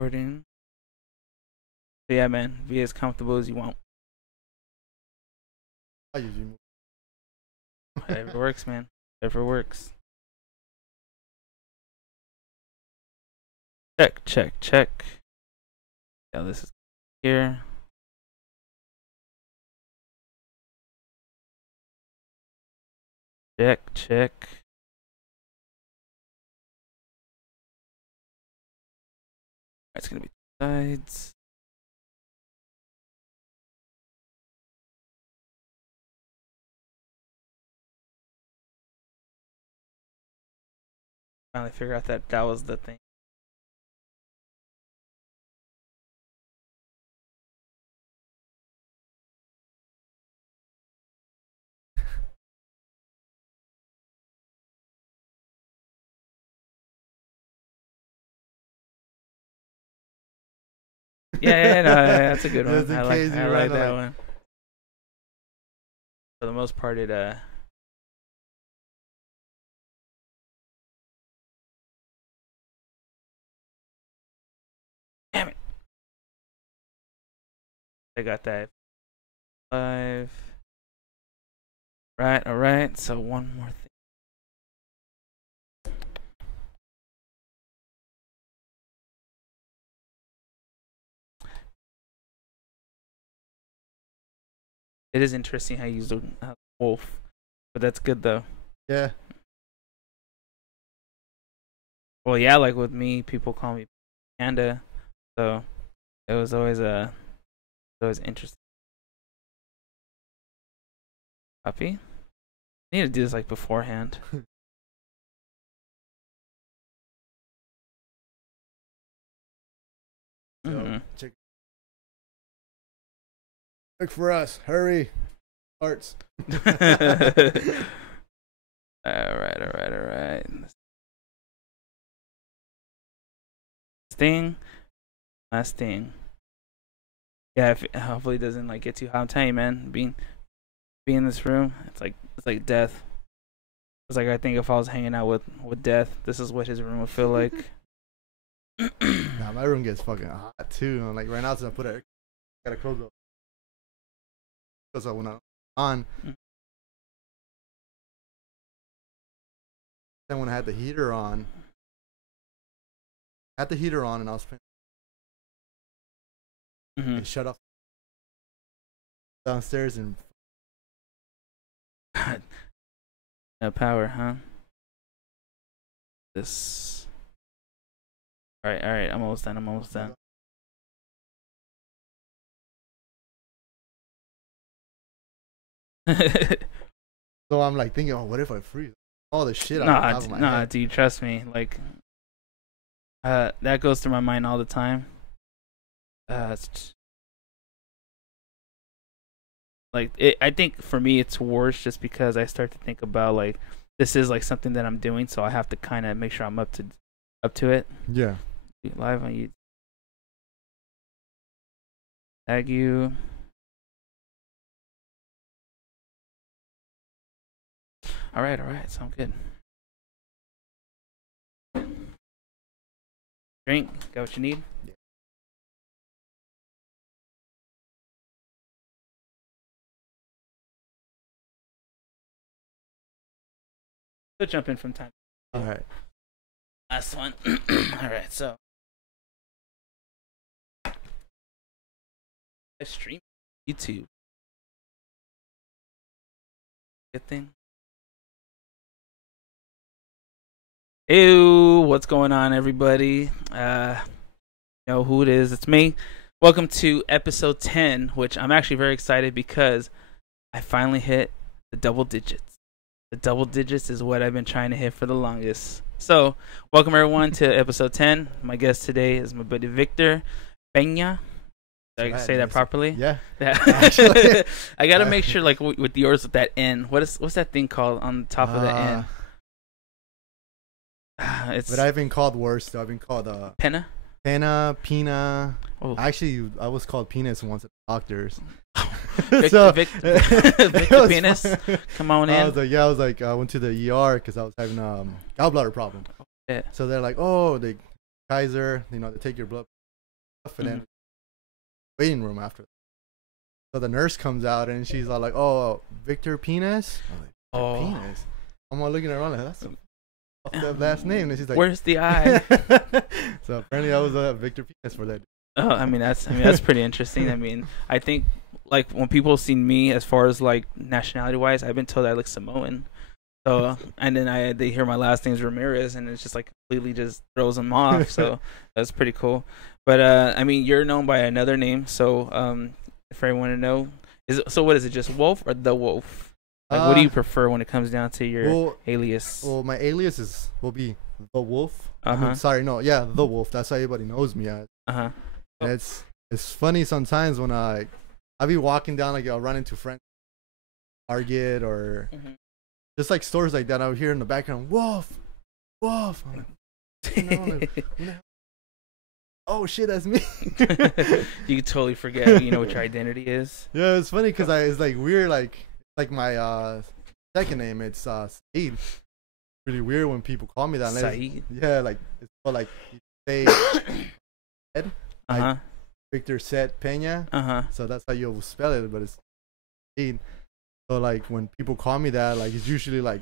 Recording. So yeah, man, be as comfortable as you want. I usually move. Whatever works, man. Whatever works. Check, check, check. Yeah, this is here. Check, check. It's gonna be sides. Finally figure out that was the thing. Yeah, no, that's a good one. Just in case you I run like that like- one. For the most part, it damn it. I got that. 5. Right, alright, so one more thing. It is interesting how you use the wolf, but that's good though. Yeah. Well, yeah, like with me, people call me panda, so it was always interesting. Copy. I need to do this like beforehand. So, check for us. Hurry. Hearts. Alright. Sting. Last thing. Yeah, if hopefully it doesn't like get too hot. I'm telling you, man, being in this room, it's like death. It's like I think if I was hanging out with death, this is what his room would feel like. Nah, my room gets fucking hot too. Like right now, since I got a close up because when I'm on. Then when I had the heater on, and I was playing, shut off downstairs and no power, huh? This. All right. I'm almost done. So I'm like thinking, oh, what if I freeze? All the shit. Nah, dude, trust me. Like, that goes through my mind all the time. I think for me it's worse just because I start to think about like this is like something that I'm doing, so I have to kind of make sure I'm up to it. Yeah. Live on YouTube. Tag you. All right. Sound good. Drink. Got what you need? Yeah. We'll jump in from time. All right. Last one. All right. So I stream YouTube. Good thing. Ew, what's going on, everybody? You know who it is. It's me. Welcome to episode 10, which I'm actually very excited because I finally hit the double digits. The double digits is what I've been trying to hit for the longest. So, welcome everyone to episode 10. My guest today is my buddy Victor Peña. Did I say that properly? Yeah. Actually, I gotta make sure, like with yours, with that N. What's that thing called on the top of the N? But I've been called worse. Though. I've been called Pena. Pina. Oh. Actually, I was called penis once at the doctors. Victor Penis, come on in. I was like, I went to the ER because I was having gallbladder problem. Yeah. So they're like, oh, the Kaiser, they take your blood stuff, and then waiting room after. So the nurse comes out and she's all like, "Oh, Victor Penis." I'm like, Victor Penis. I'm all looking around like, that's the last name, and she's like, "Where's the I?" So apparently I was Victor Penis for that. Oh, I mean that's pretty interesting. I mean, I think like when people see me as far as like nationality wise, I've been told I look Samoan. So and then they hear my last name is Ramirez, and it's just like completely just throws them off. So that's pretty cool. But I mean, you're known by another name. So for everyone to know, what is it? Just Wolf or the Wolf? Like, what do you prefer when it comes down to your alias? Well, my alias will be the Wolf. Uh huh. The Wolf. That's how everybody knows me as. Uh huh. And it's funny sometimes when I be walking down, like I'll run into friends, Target or just like stores like that. I would hear in the background, Wolf, Wolf. I'm like, oh shit, that's me. You can totally forget, what your identity is. Yeah, it's funny because it's like weird, like my second name. It's Saeed. Really weird when people call me that. Saeed. Yeah, like it's called like you say Ed. Like Victor Set Peña. So that's how you'll spell it, but it's Saeed. So like when people call me that, like it's usually like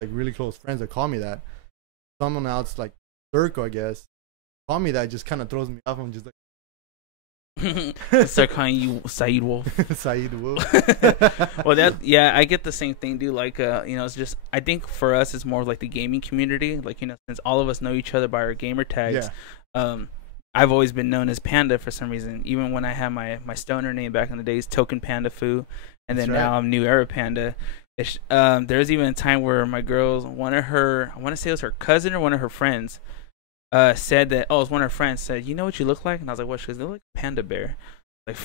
really close friends that call me that. Someone else like Circo, I guess, call me that, just kind of throws me off. I'm just like start calling you Saeed Wolf. Saeed Wolf. Well, I get the same thing, dude. Like, it's just, I think for us, it's more of like the gaming community. Like, since all of us know each other by our gamer tags. I've always been known as Panda for some reason. Even when I had my stoner name back in the days, Token Panda Fu, and then now I'm New Era Panda. There's even a time where my girls, one of her, I want to say it was her cousin or one of her friends, said that, it was one of her friends said, "You know what you look like?" And I was like, "What?" She goes, "They look like a panda bear." Like,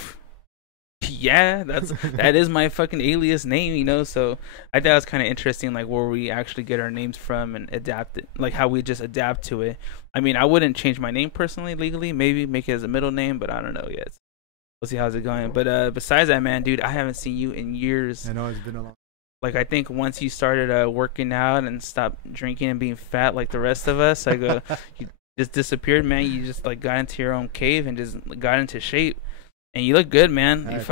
yeah, that is my fucking alias name, So I thought it was kind of interesting, like where we actually get our names from and adapt it, like how we just adapt to it. I mean, I wouldn't change my name personally, legally, maybe make it as a middle name, but I don't know yet. We'll see how's it going. But besides that, man, dude, I haven't seen you in years. I know it's been a long. Like, I think once you started working out and stopped drinking and being fat like the rest of us, like you just disappeared, man. You just like got into your own cave and just got into shape. And you look good, man.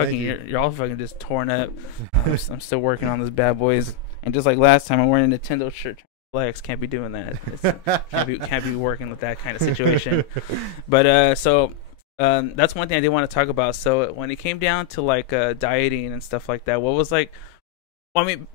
You're all fucking just torn up. I'm still working on this bad boys. And just like last time, I'm wearing a Nintendo shirt. Flex, can't be doing that. Can't be working with that kind of situation. But so that's one thing I did want to talk about. So when it came down to like dieting and stuff like that, what was like? Well, I mean,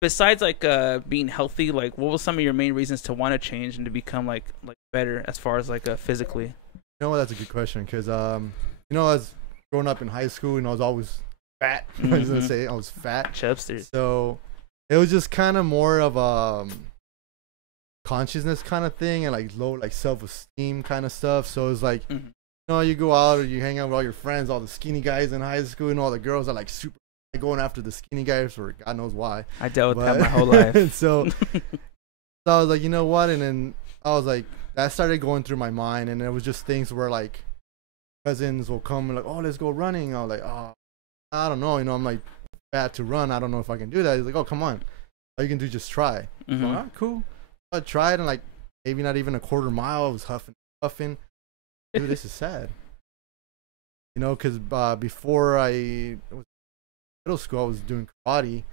besides like being healthy, like what was some of your main reasons to want to change and to become like better as far as like physically? You know what? That's a good question because as growing up in high school, I was always fat. I was gonna say I was fat. Chubsters. So it was just kind of more of consciousness kind of thing and like low like self-esteem kind of stuff. So it's like you go out or you hang out with all your friends, all the skinny guys in high school, and all the girls are like super going after the skinny guys for God knows why. I dealt with that my whole life. So I was like, you know what? And then I was like, that started going through my mind, and it was just things where like cousins will come and like, oh, let's go running. I was like, oh, I don't know. I'm like bad to run. I don't know if I can do that. He's like, oh, come on. All you can do is just try. So, all right, cool. I tried, and like maybe not even a quarter mile. I was huffing, puffing. Dude, this is sad. Because before I was in middle school, I was doing karate.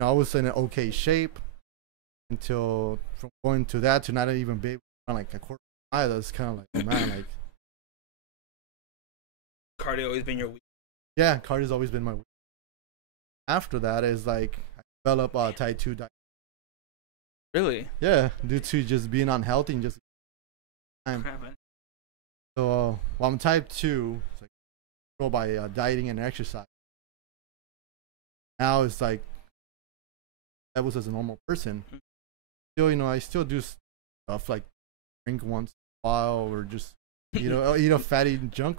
I was in an okay shape until from going to that to not even be able to run like a quarter mile. That's kind of like, man, like. Cardio always been your weakness? Yeah, cardio's always been my weakness. After that is like I developed type 2 diabetes. Really? Yeah, due to just being unhealthy and just time. So I'm type 2, it's like go by dieting and exercise. Now it's like I was as a normal person. Still, I still do stuff like drink once in a while or just eat a fatty junk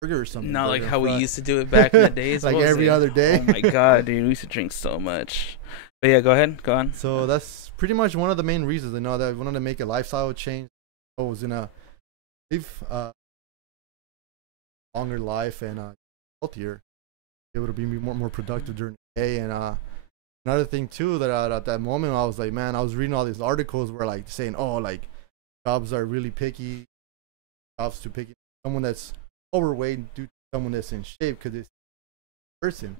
burger or something. Not like how we used to do it back in the days. Like every other day. Oh my god, dude, we used to drink so much. But yeah, go ahead, go on. So that's pretty much one of the main reasons. That I wanted to make a lifestyle change. I was gonna live longer life and healthier, be able to be more productive during the day. And another thing too that at that moment I was like, man, I was reading all these articles where like saying, oh, like jobs are really picky. Jobs too picky. Someone that's overweight due to someone that's in shape because it's a person.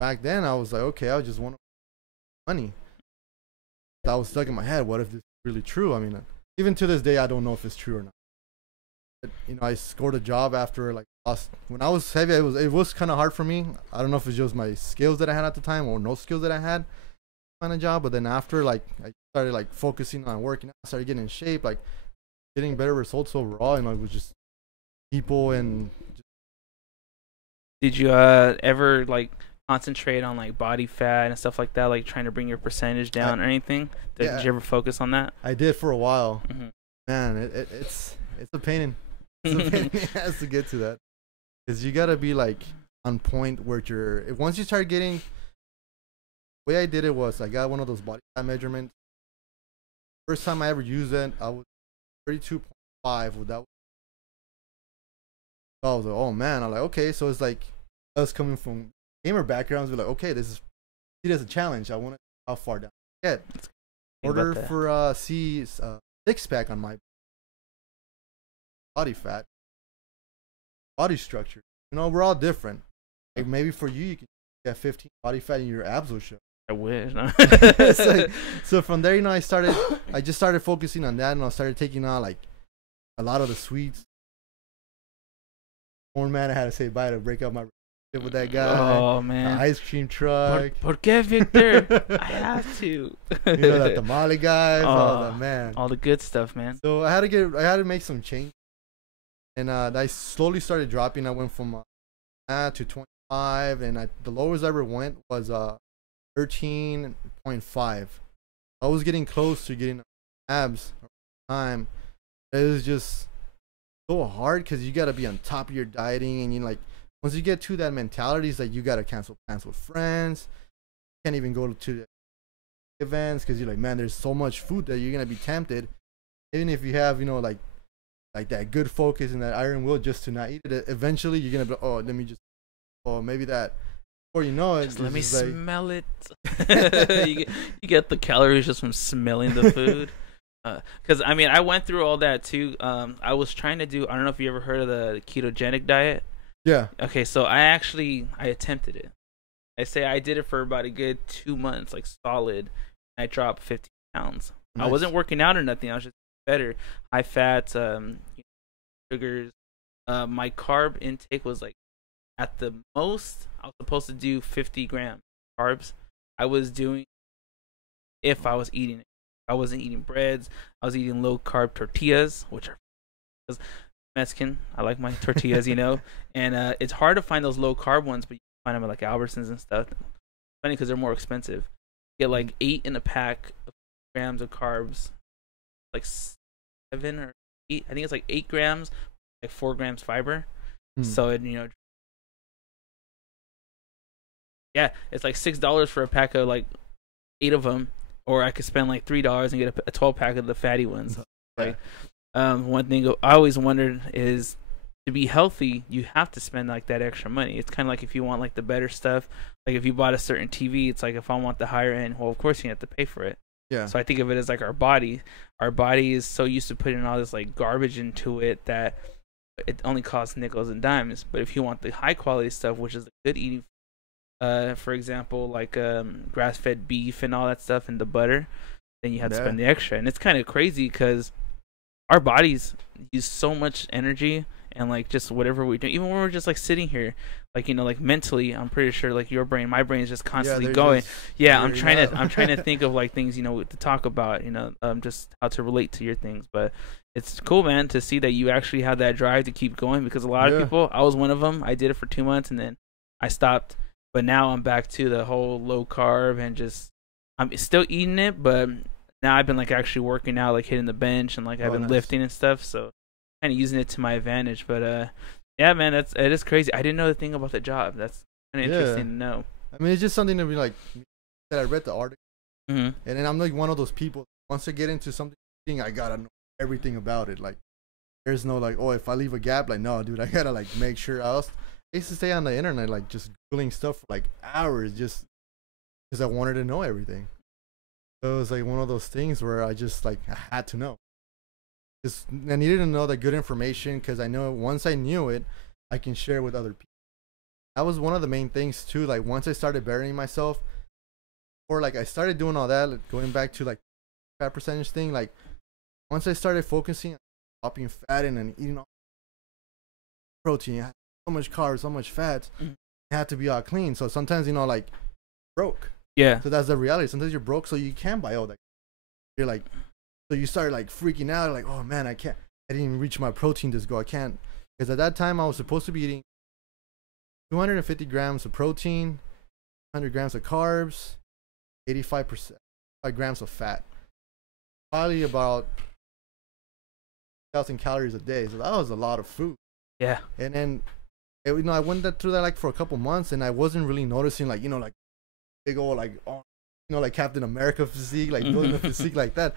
Back then, I was like, okay, I just want money. That was stuck in my head. What if this is really true? I mean, even to this day, I don't know if it's true or not. But, you know, I scored a job after like when I was heavy. It was kind of hard for me. I don't know if it's just my skills that I had at the time or no skills that I had to find a job. But then after, like, I started like focusing on working out, started getting in shape, like getting better results overall. And like, it was just people and. Did you ever like concentrate on like body fat and stuff like that, like trying to bring your percentage down or anything? Did you ever focus on that? I did for a while. Mm-hmm. Man, it's a pain. It's a pain in the ass to get to that, because you gotta be like on point where once you start getting. The way I did it was I got one of those body fat measurements. First time I ever used it, I was 32.5 with that. I was like, oh man, I'm like, okay, so it's like us coming from gamer backgrounds, we're like, okay, this is see it as a challenge. I want to how far down I get. Order for six pack on my body fat, body structure. You know, we're all different. Like maybe for you can get 15 body fat and your abs will show. I wish. No? Like, so from there, you know, I just started focusing on that, and I started taking on like a lot of the sweets. One man, I had to say bye to break up my relationship with that guy. Oh man, the ice cream truck. ¿Por qué, Victor? I have to. You know, that tamale guys. Oh, that man. All the good stuff, man. So I had to make some change, and I slowly started dropping. I went from to 25, and the lowest I ever went was 13.5. I was getting close to getting abs over time. It was just so hard because you got to be on top of your dieting, and you like once you get to that mentality, it's like you got to cancel plans with friends. You can't even go to the events because you're like, man, there's so much food that you're gonna be tempted, even if you have, you know, like that good focus and that iron will just to not eat it. Eventually you're gonna be, oh, let me just, oh, maybe that, or you know it, just let me like, smell it. you get the calories just from smelling the food. Because I mean, I went through all that too. I was trying to do, I don't know if you ever heard of the ketogenic diet. Yeah. Okay, so I attempted it. I say I did it for about a good 2 months, like solid. I dropped 15 pounds. Nice. I wasn't working out or nothing. I was just better. High fats, sugars. My carb intake was like, at the most, I was supposed to do 50 grams carbs. I was doing, if I was eating it. I wasn't eating breads. I was eating low carb tortillas, which are Mexican. I like my tortillas, you know. And it's hard to find those low carb ones, but you can find them at like Albertsons and stuff. Funny because they're more expensive. You get like 8 in a pack of grams of carbs, like 7 or 8. I think it's like 8 grams, like 4 grams fiber. So it, you know, yeah, it's like $6 for a pack of like 8 of them. Or I could spend like $3 and get a 12 pack of the fatty ones. Like, one thing I always wondered is, to be healthy, you have to spend like that extra money. It's kind of like if you want like the better stuff. Like if you bought a certain TV, it's like if I want the higher end, well, of course you have to pay for it. Yeah. So I think of it as like our body. Our body is so used to putting all this like garbage into it that it only costs nickels and dimes. But if you want the high quality stuff, which is the good eating, for example, like grass-fed beef and all that stuff and the butter, then you have to spend the extra. And it's kind of crazy because our bodies use so much energy and like just whatever we do, even when we're just like sitting here, like, you know, like mentally, I'm pretty sure like my brain is just constantly going. I'm trying to think of like things, you know, to talk about, you know, just how to relate to your things. But it's cool, man, to see that you actually have that drive to keep going, because a lot of people, I was one of them. I did it for 2 months and then I stopped. But now I'm back to the whole low carb and just, I'm still eating it, but now I've been like actually working out, like hitting the bench and like I've been lifting and stuff. So kind of using it to my advantage. But yeah, man, it is crazy. I didn't know the thing about the job. That's kind of interesting to know. I mean, it's just something to be like, that I read the article. And then I'm like one of those people, once I get into something, I gotta know everything about it. Like, there's no like, oh, if I leave a gap, like, no, dude, I gotta like make sure else. I used to stay on the internet, like just googling stuff for like hours, just because I wanted to know everything. So it was like one of those things where I just like I had to know. I needed to know the good information because I know once I knew it, I can share it with other people. That was one of the main things too. Like once I started burying myself, or like I started doing all that, like, going back to like fat percentage thing. Like once I started focusing on dropping fat in and eating all protein, so much carbs, so much fats, it had to be all clean. So sometimes like broke. Yeah. So that's the reality. Sometimes you're broke, so you can't buy all that. You're like, so you start like freaking out, like, oh man, I didn't even reach my protein this goal. I can't, because at that time I was supposed to be eating 250 grams of protein, 100 grams of carbs, 85% 5 grams of fat, probably about 1,000 calories a day. So that was a lot of food. Yeah. And then, I went through that like for a couple months, and I wasn't really noticing like like big old like like Captain America physique, like building a physique like that.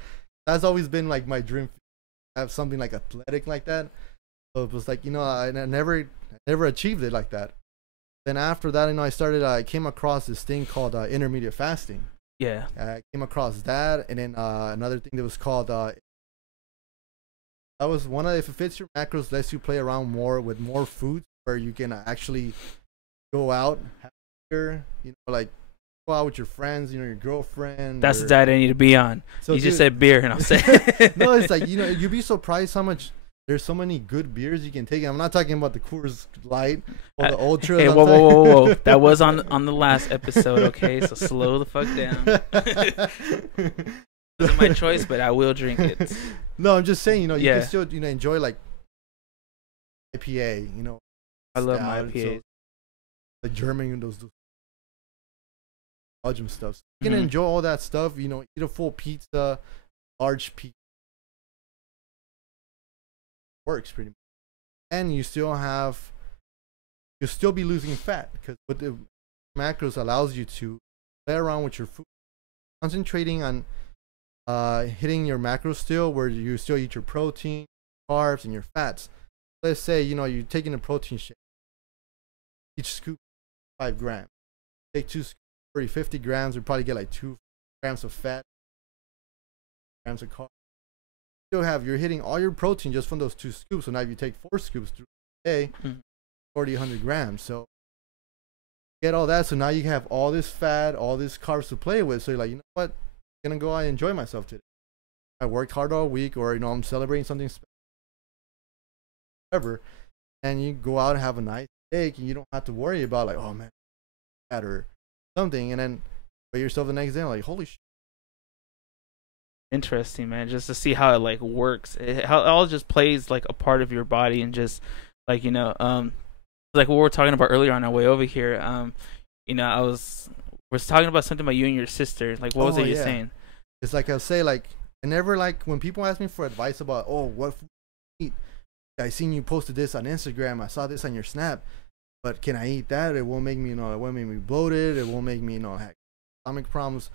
That's always been like my dream, have something like athletic like that. So it was like I never achieved it like that. Then after that, I came across this thing called intermediate fasting. Yeah. I came across that, and then another thing that was called that was one of, if it fits your macros, lets you play around more with more foods where you can actually go out, have beer, like go out with your friends, your girlfriend. That's the diet I need to be on. So you just said beer, and I'll say no. It's like you'd be surprised how much. There's so many good beers you can take. I'm not talking about the Coors Light or the Ultra. Hey, whoa! That was on the last episode, okay? So slow the fuck down. Wasn't my choice, but I will drink it. No, I'm just saying, you can still, enjoy like IPA. I love my IPAs. So the German, those Belgium stuff. So you can enjoy all that stuff. Eat a full pizza, large pizza. Works pretty much, and you'll still be losing fat because what the macros allows you to play around with your food, concentrating on hitting your macros still, where you still eat your protein, carbs, and your fats. Let's say you're taking a protein shake, each scoop 5 grams. Take 2 scoops, 50 grams, you probably get like 2 grams of fat, grams of carbs. You're hitting all your protein just from those 2 scoops. So now if you take 4 scoops through the day, 4,000 grams. So get all that. So now you have all this fat, all this carbs to play with. So you're like, you know what? I'm gonna go out and enjoy myself today. I worked hard all week, or I'm celebrating something special, whatever. And you go out and have a nice steak, and you don't have to worry about like, oh man, fat or something. And then weigh yourself the next day, like, holy shit. Interesting, man. Just to see how it like works, how it all just plays like a part of your body, and just like like what we were talking about earlier on our way over here. I was talking about something about you and your sister. Like, what was it you're saying? It's like I'll say, like, I never like when people ask me for advice about what food to eat. I seen you posted this on Instagram. I saw this on your Snap, but can I eat that? It won't make me it won't make me bloated. It won't make me have stomach problems,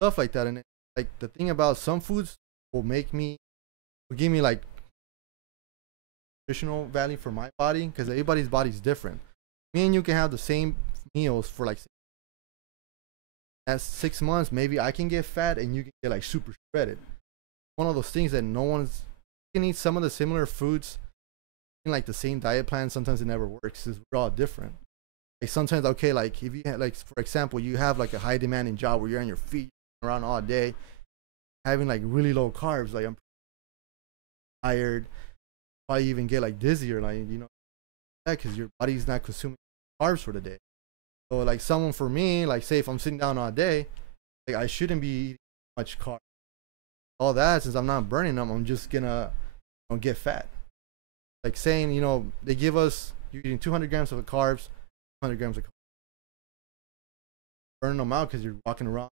stuff like that. And like the thing about some foods will give me like nutritional value for my body, because everybody's body is different. Me and you can have the same meals for like that's 6 months. Maybe I can get fat and you can get like super shredded. One of those things that you can eat some of the similar foods in like the same diet plan. Sometimes it never works because we're all different. Like sometimes, okay, like if you have, like for example, you have like a high demanding job where you're on your feet around all day, having like really low carbs, like I'm tired, probably even get like dizzy or like because your body's not consuming carbs for the day. So like someone, for me, like say if I'm sitting down all day, like I shouldn't be eating much carbs. All that, since I'm not burning them, I'm just gonna get fat. Like saying, they give us, you're eating 200 grams of carbs, 200 grams of carbs. Burning them out because you're walking around all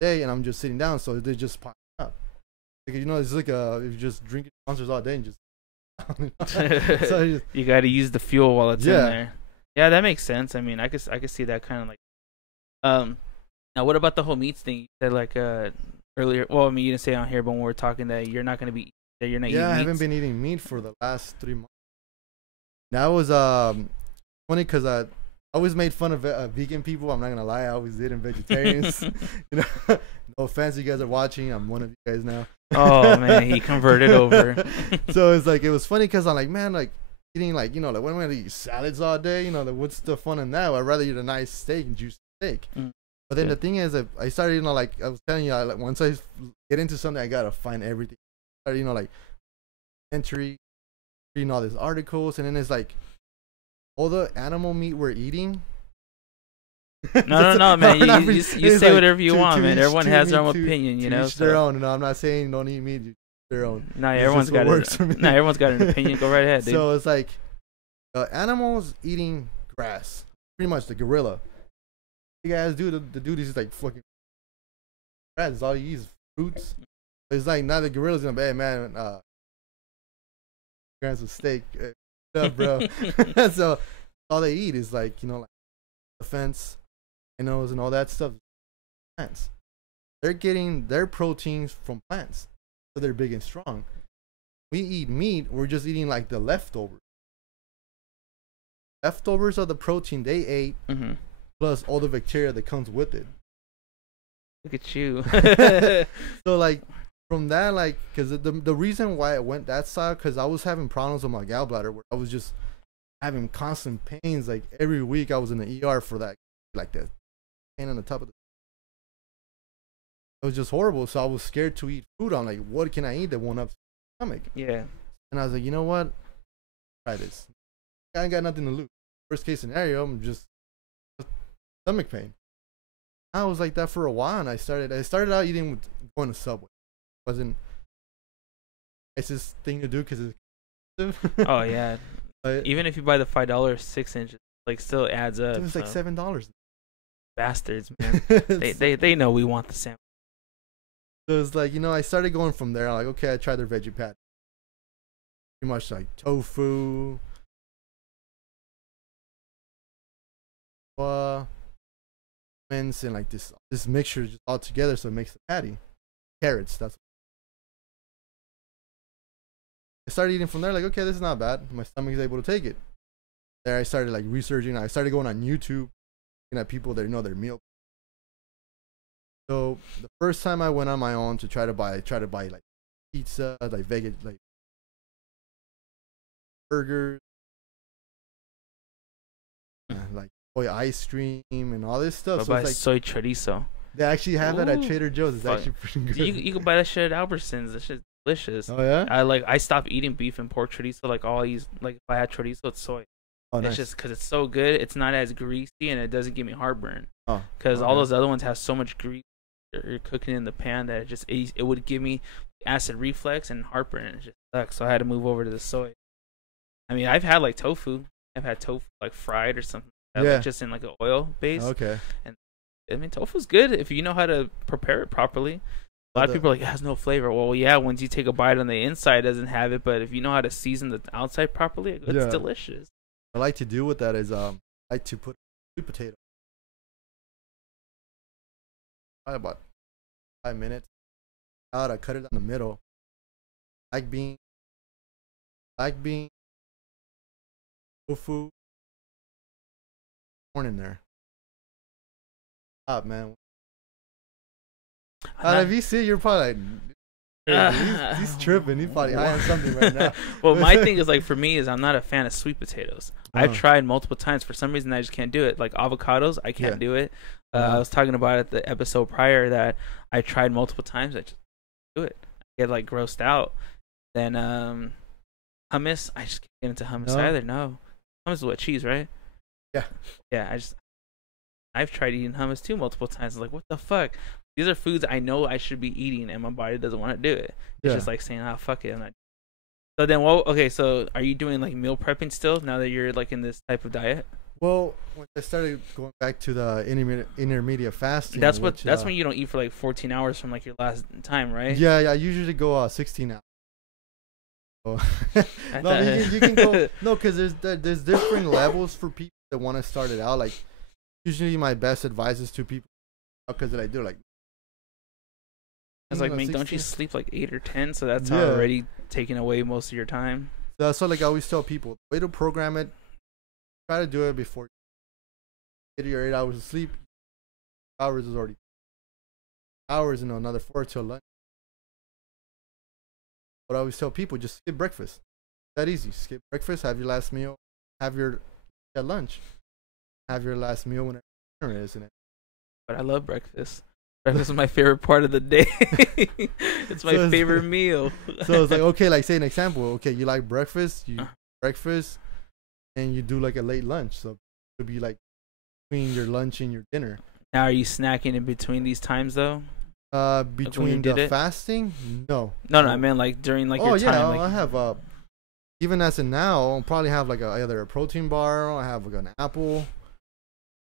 day, and I'm just sitting down, so they just pop up. Like, it's like if you're just drinking monsters all day and just so you got to use the fuel while it's in there. Yeah, that makes sense. I mean, I could see that kind of like. Now, what about the whole meats thing? You said like earlier. Well, I mean, you didn't say it on here, but when we were talking that you're not going to be that you're not. Yeah, eating I haven't meats. been eating meat for the last 3 months. That was funny because I always made fun of vegan people. I'm not gonna lie, I always did, and vegetarians. You know, no offense, you guys are watching. I'm one of you guys now. Oh man, he converted over. So it's like it was funny because I'm like, man, like eating like when I'm gonna eat salads all day, like what's the fun in that? I'd rather eat a nice steak and juicy steak. But then the thing is, I started, like I was telling you, like once I get into something, I gotta find everything. I started, like entry, reading all these articles, and then it's like all the animal meat we're eating. No, man. You say like, whatever you want, man. Everyone has their own opinion, you know. Each their own. No, I'm not saying don't eat meat. Their own. No, everyone's got everyone's got an opinion. Go right ahead, dude. So it's like animals eating grass. Pretty much the gorilla. You guys do the dude is like fucking grass. Is all he eats fruits. It's like now the gorilla's gonna be, hey man, grass a steak, bro. So all they eat is like like the fence, and all that stuff. Plants. They're getting their proteins from plants, so they're big and strong. We eat meat. We're just eating like the leftovers. Leftovers of the protein they ate, plus all the bacteria that comes with it. Look at you. So like from that, like, because the reason why I went that side, because I was having problems with my gallbladder, where I was just having constant pains. Like every week I was in the ER for that, like that pain on the top of the. It was just horrible. So I was scared to eat food. I'm like, what can I eat that won't upset my stomach? Yeah. And I was like, you know what? Try this. I ain't got nothing to lose. Worst case scenario, I'm just stomach pain. I was like that for a while, and I started out eating with going to Subway. Wasn't it's this thing to do because it's expensive. Oh yeah. Even if you buy the $5 6-inch, like still adds up. It was like $7. Bastards, man. they know we want the sandwich. So it's like, I started going from there. I'm like, okay, I tried their veggie patty. Pretty much like tofu, mince, and like this mixture just all together, so it makes the patty. Carrots. That's. I started eating from there. Like, okay, this is not bad. My stomach is able to take it. There, I started like researching. I started going on YouTube, looking at people that know their meal. So the first time I went on my own to try to buy like pizza, like vegan, like burgers, like soy ice cream and all this stuff. What so about it's like soy chorizo? They actually have that at Trader Joe's. It's actually pretty good. You can buy that shit at Albertsons. That shit's delicious. Oh yeah. I stopped eating beef and pork chorizo. Like all I use, like if I had chorizo, it's soy. Oh, it's nice. just because it's so good. It's not as greasy and it doesn't give me heartburn. Oh. Because all those other ones have so much grease. You're cooking in the pan that it would give me acid reflux and heartburn. And it just sucks. So I had to move over to the soy. I mean, I've had like tofu. I've had tofu like fried or something. Like, just in like an oil base. Okay. And I mean, tofu's good if you know how to prepare it properly. A lot of people are like, it has no flavor. Well, yeah, once you take a bite on the inside, it doesn't have it. But if you know how to season the outside properly, it's delicious. What I like to do with that is I like to put sweet potato. Probably about 5 minutes. I cut it down the middle. Black bean, tofu, corn in there. Man. If you see, you're probably like, he's tripping. He's probably high on something right now. Well, my thing is like for me is I'm not a fan of sweet potatoes. I've tried multiple times. For some reason, I just can't do it. Like avocados, I can't do it. I was talking about it the episode prior that I tried multiple times. I just do it. I get like grossed out. Then hummus, I just can't get into hummus either. No, hummus is what, cheese, right? Yeah. Yeah, I've tried eating hummus too multiple times. I'm like, what the fuck? These are foods I know I should be eating, and my body doesn't want to do it. It's just like saying, fuck it. I'm not. So then, okay, so are you doing like meal prepping still now that you're like in this type of diet? Well, when I started going back to the intermediate fasting, that's when you don't eat for like 14 hours from like your last time, right? Yeah, I usually go 16 hours. So no, you can go because there's different levels for people that want to start it out. Like usually, my best advice is to people because I do like. I was like, man, don't you sleep like 8 or 10? So that's already taking away most of your time. So like I always tell people, way to program it. Try to do it before. get your 8 hours of sleep. Hours is already hours, another 4 till lunch. But I always tell people, just skip breakfast. That easy. Skip breakfast, have your last meal, have your lunch, have your last meal when dinner is in it. But I love breakfast. Breakfast is my favorite part of the day. It's my favorite meal. So it's like, okay, like say an example. Okay, you like breakfast, breakfast, and you do like a late lunch. So it would be like between your lunch and your dinner. Now, are you snacking in between these times though? Between the fasting, no. No, I meant like during like your time. Oh like, yeah, I have even as of now, I'll probably have like either a protein bar, or I have like an apple,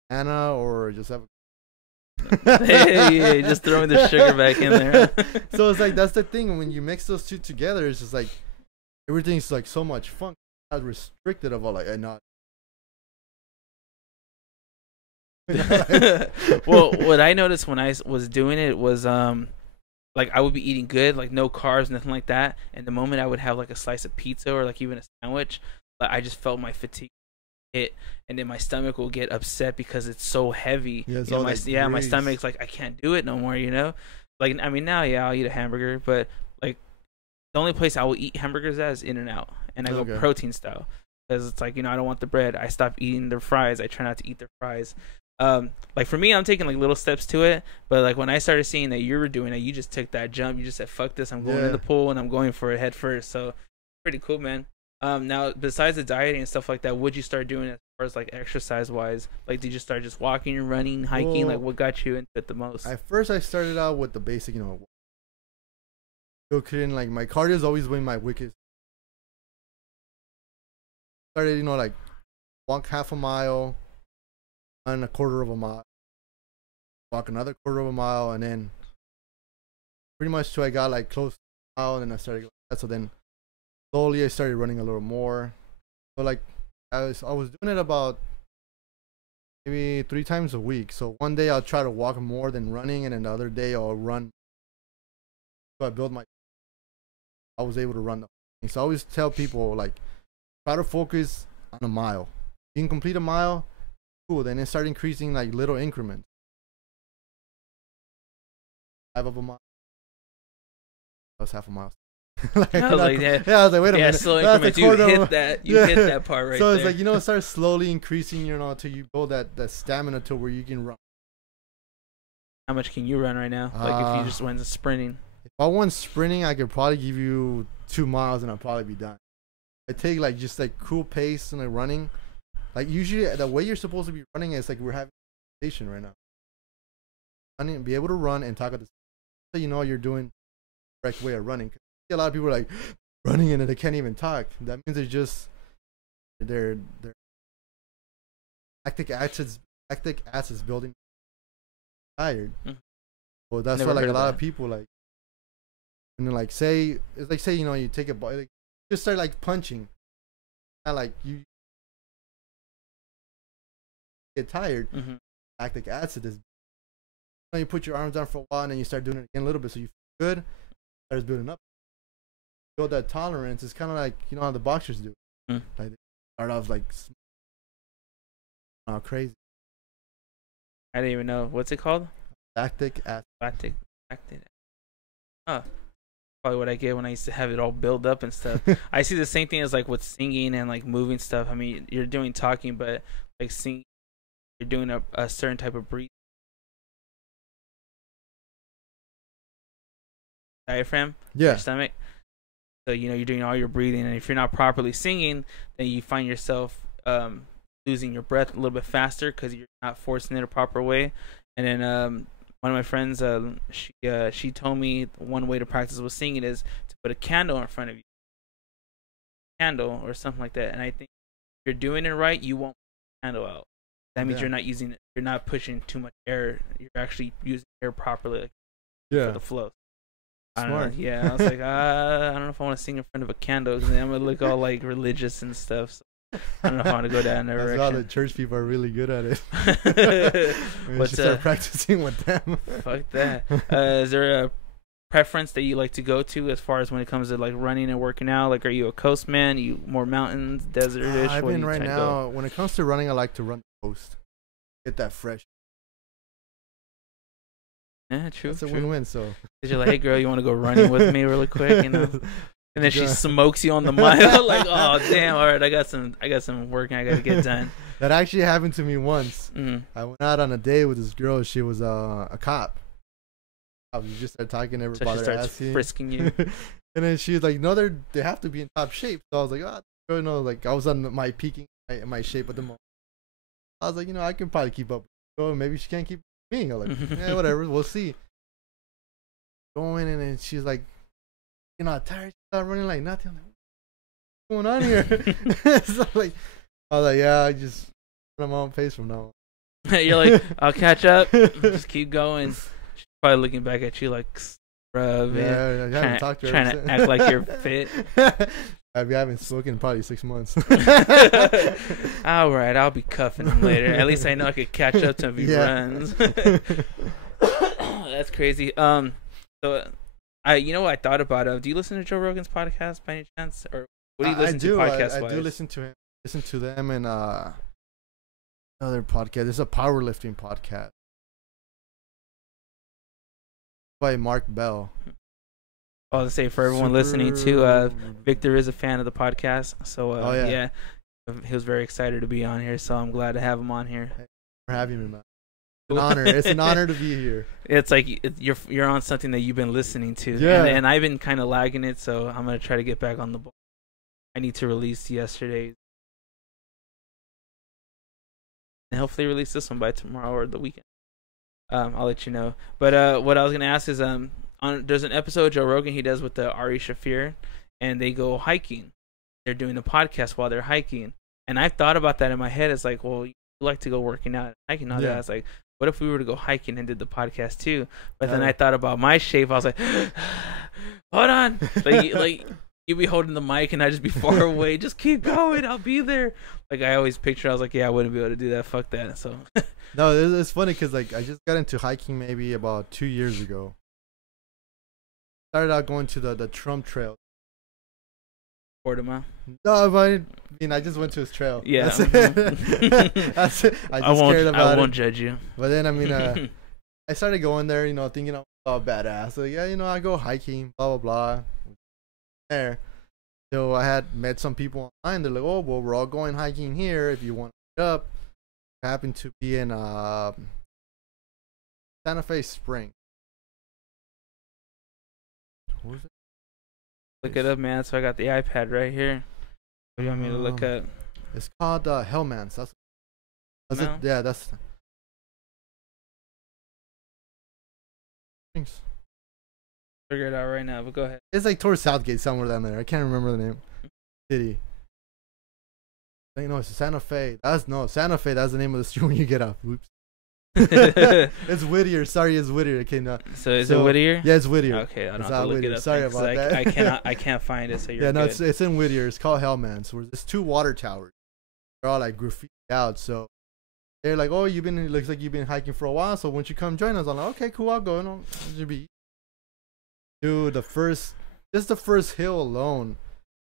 banana, or just have. Hey, just throwing the sugar back in there. So it's like that's the thing, when you mix those two together, it's just like everything's like so much fun. Not restricted of all like not. Well, what I noticed when I was doing it was like I would be eating good, like no carbs, nothing like that, and the moment I would have like a slice of pizza or like even a sandwich, like I just felt my fatigue hit, and then my stomach will get upset because it's so heavy. Yeah, my stomach's like, I can't do it no more, like, I mean, now I'll eat a hamburger, but like the only place I will eat hamburgers at is In-N-Out, and I go protein style because it's like, I don't want the bread. I stopped eating the fries. I try not to eat the fries. Like for me, I'm taking like little steps to it, but like when I started seeing that you were doing it, you just took that jump. You just said, fuck this, I'm going in the pool and I'm going for it head first. So pretty cool, man. Now besides the dieting and stuff like that, what'd you start doing as far as like exercise wise? Like, did you start just walking and running, hiking? Like, what got you into it the most? At first I started out with the basic, couldn't, like, my cardio has always been my weakest. Started, like walk half a mile, run a quarter of a mile, walk another quarter of a mile, and then pretty much till I got like close to a mile, and then I started going that. So then slowly I started running a little more. So like I was doing it about maybe 3 times a week. So one day I'll try to walk more than running, and then the other day I'll run. So I was able to run the whole thing. So I always tell people, like, try to focus on a mile. You can complete a mile, cool. Then it start increasing like little increments. 5 of a mile. That was half a mile. Like, I was like, yeah, I was like, wait a minute. Slow increments. You hit that. You hit that part right so there. It's like, start slowly increasing, till you build that stamina to where you can run. How much can you run right now? Like if you just went sprinting. If I went sprinting, I could probably give you 2 miles and I'll probably be done. I take like just like cool pace and like running. Like usually the way you're supposed to be running is like we're having a conversation right now. Running, be able to run and talk at the same time, so you're doing the correct way of running. A lot of people are like running and they can't even talk. That means they're lactic acids building tired. Well, that's why like a lot of people like, and like say you take a ball, like, just start like punching, and like you get tired. Lactic acid is. You put your arms down for a while and then you start doing it again a little bit, so you feel good. Starts building up. Build that tolerance. It's kind of like how the boxers do. Like they start off like crazy. I didn't even know what's it called. Lactic acid. Lactic. Huh. Probably what I get when I used to have it all build up and stuff. I see the same thing as like with singing and like moving stuff. I mean, you're doing talking, but like singing, you're doing a certain type of breathing. Diaphragm. Yeah. Your stomach. So you're doing all your breathing, and if you're not properly singing, then you find yourself losing your breath a little bit faster because you're not forcing it a proper way. And then one of my friends, she told me one way to practice with singing is to put a candle in front of you, candle or something like that. And I think if you're doing it right, you won't put the candle out. That means you're not pushing too much air. You're actually using air properly, for the flow. Smart. Yeah, I was like, I don't know if I want to sing in front of a candle because I'm gonna look all like religious and stuff. So I don't know if I want to go down that direction. All the church people are really good at it. We should start practicing with them. Fuck that. Is there a preference that you like to go to as far as when it comes to like running and working out? Like, are you a coast man? Are you more mountains, desert-ish? I've been right now. When it comes to running, I like to run the coast. get that fresh. Yeah, true. It's a true. win-win. So You're like, hey girl, you want to go running with me really quick, you know? And then she smokes you on the mile. Like, oh damn! All right, I got some work I gotta get done. That actually happened to me once. Mm-hmm. I went out on a date with this girl. She was a cop. You just start talking to everybody. So she starts frisking you. And then she's like, no, they have to be in top shape. So I was like, oh, you know, like I was on my peaking my shape at the moment. I was like, you know, I can probably keep up. Oh, maybe she can't keep me. I'm like, yeah, whatever, we'll see. Going in and she's like, you know, tired. She's not running like nothing. I'm like, what's going on here? So like, I was like, yeah, I just run my own pace from now on. You're like, I'll catch up. Just keep going. She's probably looking back at you like, bruv. Yeah, trying to act like you're fit. I haven't spoken in probably 6 months. All right, I'll be cuffing him later. At least I know I could catch up to him if he runs. That's crazy. So, you know what I thought about? Do you listen to Joe Rogan's podcast by any chance, or what do you listen to podcast-wise? I do listen to him. Listen to them and another podcast. It's a powerlifting podcast by Mark Bell. I'll say for everyone listening to, Victor is a fan of the podcast, so yeah, he was very excited to be on here. So I'm glad to have him on here. Thanks for having me, man. It's an honor. It's an honor to be here. It's like you're on something that you've been listening to, and I've been kind of lagging it, so I'm gonna try to get back on the ball. I need to release yesterday's, and hopefully release this one by tomorrow or the weekend. I'll let you know. But what I was gonna ask is there's an episode of Joe Rogan he does with the Ari Shafir, and they go hiking. They're doing the podcast while they're hiking, and I've thought about that in my head. It's like, well, you like to go working out, hiking, all that. I was like, what if we were to go hiking and did the podcast too? But then I thought about my shape. I was like, hold on, like you'd be holding the mic and I'd just be far away. Just keep going, I'll be there. Like I always picture, I was like, yeah, I wouldn't be able to do that. Fuck that. So no, it's funny because like I just got into hiking maybe about 2 years ago. Started out going to the Trump Trail. Portima. No, but I mean, I just went to his trail. Yeah. That's it. That's it. I just cared about it. I won't judge you. But then, I mean, I started going there, you know, thinking I was all badass. So, yeah, you know, I go hiking, blah, blah, blah. There. So I had met some people online. They're like, oh, well, we're all going hiking here. If you want to meet up. I happened to be in Santa Fe Spring. What was it? Look it up, man. So I got the iPad right here. What do you want me to look up? It's called Hellman's. That's No? it. Yeah, that's. Thanks. Figure it out right now, but go ahead. It's like towards Southgate, somewhere down there. I can't remember the name. City. I think no, it's Santa Fe. Santa Fe. That's the name of the street when you get off. Whoops. It's Whittier. Sorry, it's Whittier. Okay, no. So is it Whittier? Yeah, it's Whittier. Okay, I don't have to look it up. Sorry about that. I can't find it. So you're yeah, no, good. it's in Whittier. It's called Hellman's. So there's 2 water towers. They're all like graffiti out. So they're like, oh, it looks like you've been hiking for a while. So once you come join us, I'm like, okay, cool, I'll go. No, it should be. Dude, the first hill alone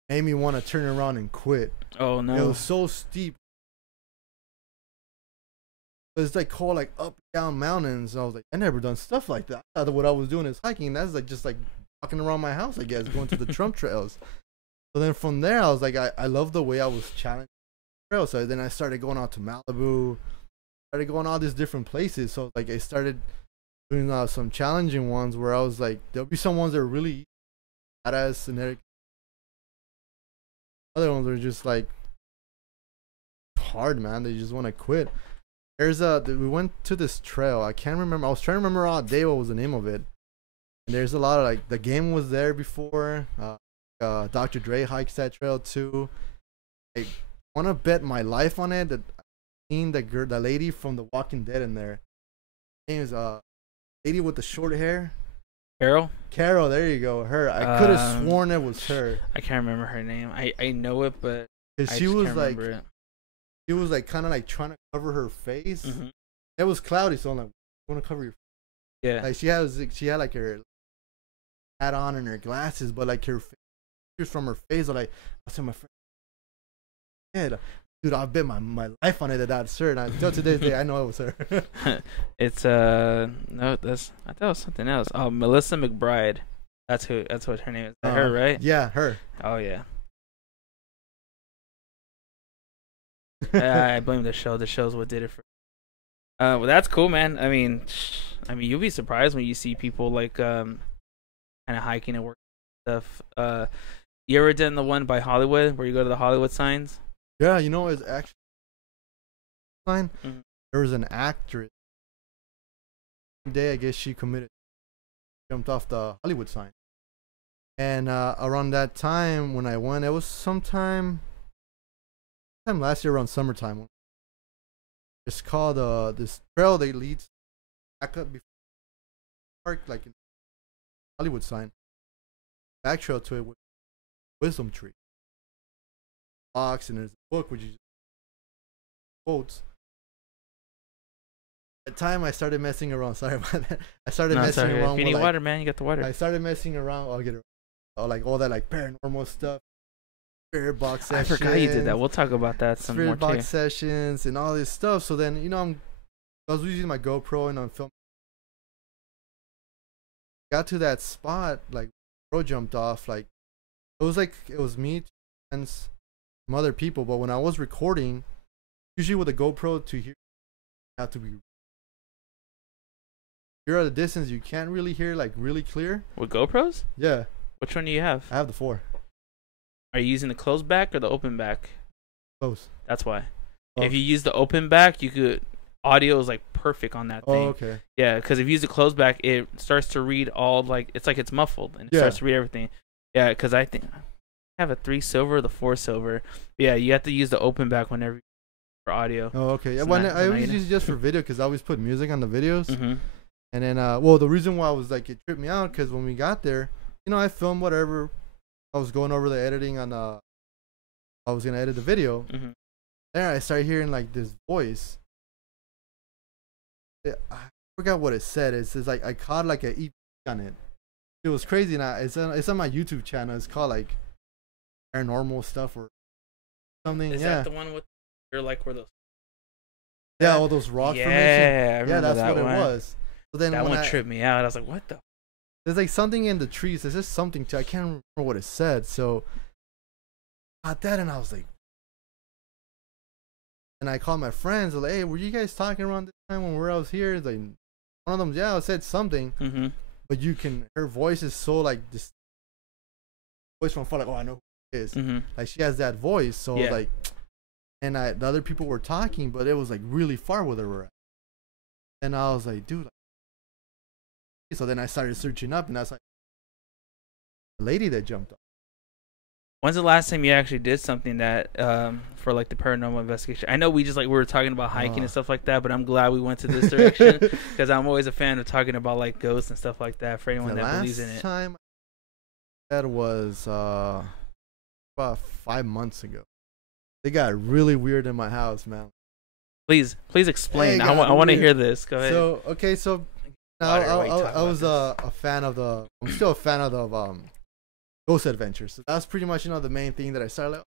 made me want to turn around and quit. Oh no! It was so steep. It's like called like up and down mountains. I was like, I never done stuff like that. I thought what I was doing is hiking. That's like just like walking around my house, I guess, going to the Trump trails. So then from there, I was like, I love the way I was challenged. So then I started going out to Malibu, started going all these different places. So like I started doing some challenging ones where I was like, there'll be some ones that are really badass and everything. Other ones are just like hard, man. They just want to quit. We went to this trail. I can't remember. I was trying to remember all day what was the name of it. And there's a lot of like the game was there before. Dr. Dre hikes that trail too. I want to bet my life on it that I've seen the lady from The Walking Dead in there. Her name is lady with the short hair. Carol, there you go. Her. I could have sworn it was her. I can't remember her name. I know it, but she was like. She was like kind of like trying to cover her face. Mm-hmm. It was cloudy, so I'm like, "I want to cover your face." Yeah. Like she had like her hat on and her glasses, but like her pictures from her face are like, "What's in my friend?" Yeah, dude, I bet my life on it that that's her. And until today's day, I know it was her. It's no, that's I thought it was something else. Oh, Melissa McBride. That's who. That's what her name is. Is that her, right? Yeah, her. Oh yeah. I blame the show. The show's what did it for. Well, that's cool, man. I mean, you'll be surprised when you see people like kind of hiking and work stuff. You ever done the one by Hollywood where you go to the Hollywood signs? Yeah, you know, it's actually fine. Mhm. There was an actress. One day, I guess she jumped off the Hollywood sign. And around that time when I went, it was sometime last year around summertime. It's called this trail that leads back up before the park, like in Hollywood sign. Back trail to it with wisdom tree. Box, and there's a book which is quotes. At the time I started messing around. Sorry about that. I started messing around. If you need water, man, you got the water. I started messing around. I'll get it. Like all that like paranormal stuff. Spirit box sessions. I forgot you did that. We'll talk about that some more Spirit box too. sessions and all this stuff. So then, you know, I was using my GoPro and I'm filming. Got to that spot, like, bro jumped off. Like, it was me and some other people. But when I was recording, usually with a GoPro to hear, you have to be. You're at a distance, you can't really hear like really clear. With GoPros? Yeah. Which one do you have? I have the 4. Are you using the closed back or the open back? Close. That's why. Oh. If you use the open back, you could audio is like perfect on that thing. Oh, okay. Yeah, because if you use the closed back, it starts to read all like it's muffled and it starts to read everything. Yeah, because I think I have a 3 silver, the 4 silver. Yeah, you have to use the open back whenever for audio. Oh, okay. Yeah, So I always use it just for video because I always put music on the videos. Mm-hmm. And then, well, the reason why I was like, it tripped me out because when we got there, you know, I filmed whatever. I was going over the editing on I was gonna edit the video. Mm-hmm. There, I started hearing like this voice. I forgot what it said. It says like I caught like an EP on it. It was crazy. Now it's on my YouTube channel. It's called like paranormal stuff or something. Is that the one with you're like where those? Yeah, all those rock formations. Yeah, I remember that's that what one. it was. So then that when one tripped me out. I was like, what the? There's like something in the trees. There's just something to. I can't remember what it said. So I got that, and I was like, and I called my friends. I was like, hey, were you guys talking around this time when I was here? It's like one of them, yeah, I said something, but you can. Her voice is so like this voice from far, like, oh, I know who it is. Like she has that voice. So like, and the other people were talking, but it was like really far where they were at. And I was like, dude. So then I started searching up, and that's like the lady that jumped off. When's the last time you actually did something that for like the paranormal investigation? I know we were talking about hiking and stuff like that, but I'm glad we went to this direction because I'm always a fan of talking about like ghosts and stuff like that for anyone that believes in it. The last time that was about 5 months ago. They got really weird in my house, man. Please explain. I want to hear this. Go ahead. So okay, so. I was a fan of I'm still a fan of the Ghost Adventures. So that's pretty much, you know, the main thing that I started like.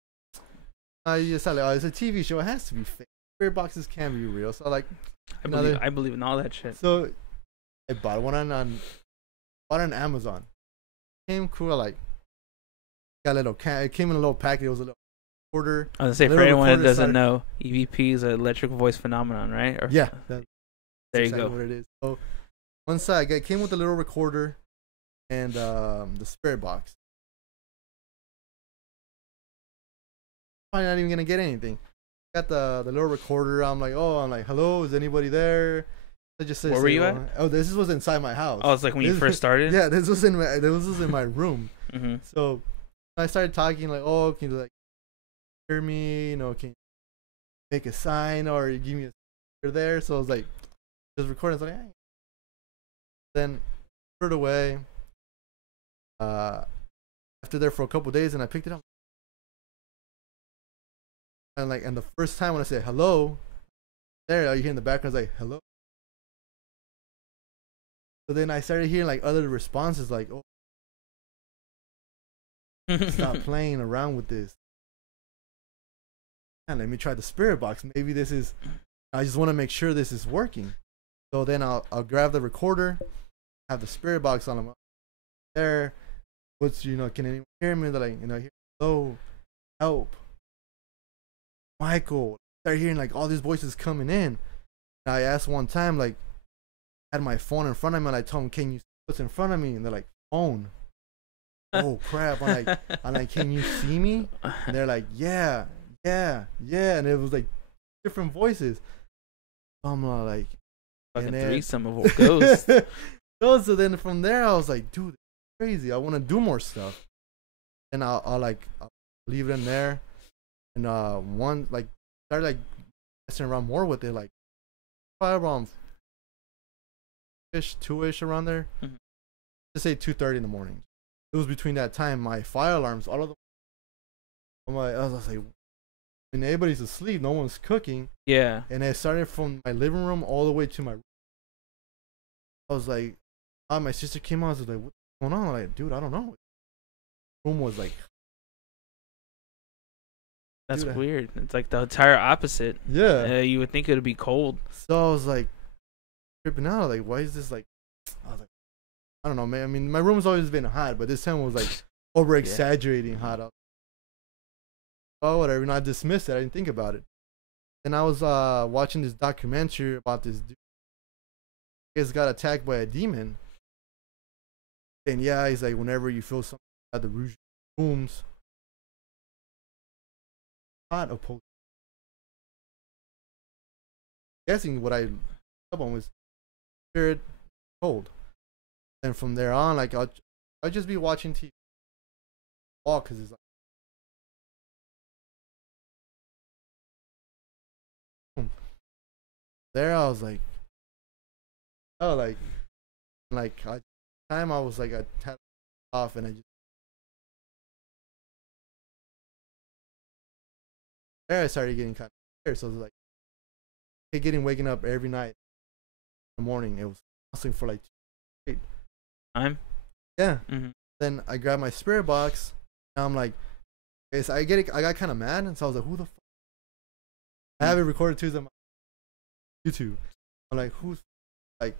I just started like, oh, it's a TV show. It has to be fake. Spirit boxes can be real. So like, I believe in all that shit. So I bought one on Amazon. Came cool. Like got a little it came in a little packet. It was a little recorder. I was gonna say for anyone that doesn't know, EVP is an electric voice phenomenon, right? Or, yeah. There you go. What it is. So one side it came with a little recorder and the spirit box. Probably not even gonna get anything. Got the little recorder. I'm like, hello, is anybody there? I just where were you at? Oh, this was inside my house. Oh, it's like when you first started. Yeah, this was in my room. So I started talking like, oh, can you like hear me? You know, can you make a sign or give me a you're there? So I was like, just recording. I was like, hey. Then put it away. After there for a couple days, and I picked it up. And the first time when I said hello, there you hear in the background like hello. So then I started hearing like other responses like, oh, stop playing around with this. man, let me try the spirit box. Maybe this is. I just want to make sure this is working. So then I'll grab the recorder, have the spirit box on there. What's can anyone hear me? They're like hello, help, Michael. Start hearing like all these voices coming in. And I asked one time, like, I had my phone in front of me, and I told them, "Can you see what's in front of me?" And they're like, "Phone." Oh crap! I'm like, "Can you see me?" And they're like, "Yeah, yeah, yeah." And it was like different voices. I'm like, fucking threesome of a ghost. So then from there, I was like, "Dude, that's crazy! I want to do more stuff." And I'll leave it in there, and one like started like messing around more with it, like probably around 2ish around there. Mm-hmm. Just say 2:30 in the morning. It was between that time. My fire alarms, all of them. I was like, when everybody's asleep, no one's cooking. Yeah. And it started from my living room all the way to my room. I was like, my sister came out. I was like, what's going on? I'm like, dude, I don't know. The room was like, that's weird. It's like the entire opposite. Yeah. You would think it would be cold. So I was like, tripping out. Like, why is this like? I was like, I don't know, man. I mean, my room's always been hot, but this time was like over exaggerating hot. Oh, whatever. I dismissed it. I didn't think about it. And I was watching this documentary about this dude. He just got attacked by a demon. And yeah, he's like, whenever you feel something at the rooms, not opposed. Guessing what I up on was spirit cold. And from there on, like I'll just be watching TV. All because it's like there I was like, oh, time I was like, I had off and I just there I started getting kind of scared. So I was like, waking up every night in the morning. It was lasting for like 2 days. Time? Yeah. Mm-hmm. Then I grabbed my spirit box and I'm like, okay, so I got kind of mad, and so I was like, who the fuck? I have it recorded too on my YouTube. I'm like, who's like,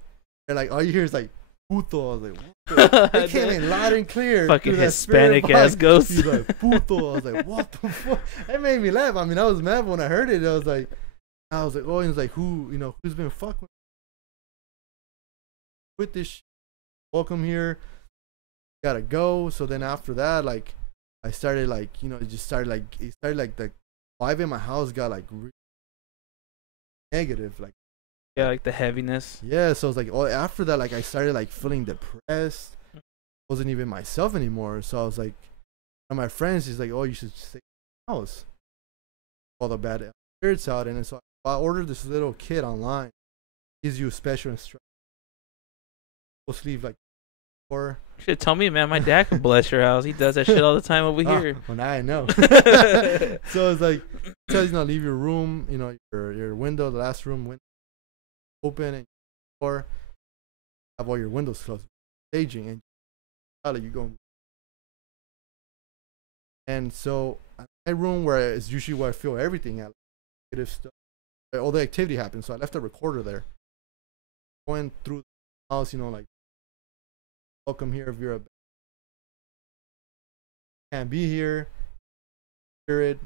they're like, all you hear is like puto. I was like, what? It came in loud and clear. Fucking Hispanic ass ghost. He's like, puto. I was like, what the fuck? It made me laugh. I mean, I was mad when I heard it. I was like, oh, and he's like, who's been fucking with this shit? Welcome here. Gotta go. So then after that, like, I started like, it started like the vibe in my house got like really negative, like. Yeah, like the heaviness. Yeah, so it's like, after that, like, I started like feeling depressed. Wasn't even myself anymore. So I was like, and my friends, he's like, oh, you should stay in the house. All the bad spirits out, and so I ordered this little kit online. Gives you special instructions. We'll sleep like 4. Shit, tell me, man. My dad can bless your house. He does that shit all the time over here. Well, now I know. So it's like, it tells you leave your room, your window, the last room window open, and or have all your windows closed, staging, and you go. And so my room, where is usually where I feel everything at, negative stuff, all the activity happens. So I left a recorder there. Going through the house, like, welcome here if you're can't be here. Spirit,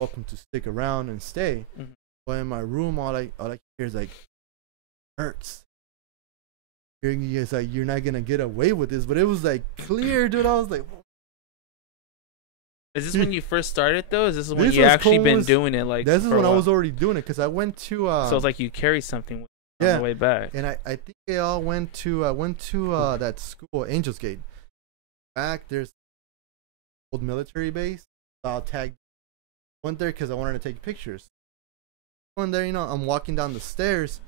welcome to stick around and stay. Mm-hmm. But in my room, all I hear is like, hurts. It's like, you're not gonna get away with this. But it was like clear, dude. I was like, whoa. Is this when you first started though? Is this when you actually been doing it? Like, this is when I was already doing it, because I went to. So it's like you carry something on the way back. And I think they all went to that school, Angels Gate. Back there's old military base. I'll tag. Went there because I wanted to take pictures. Going there, I'm walking down the stairs.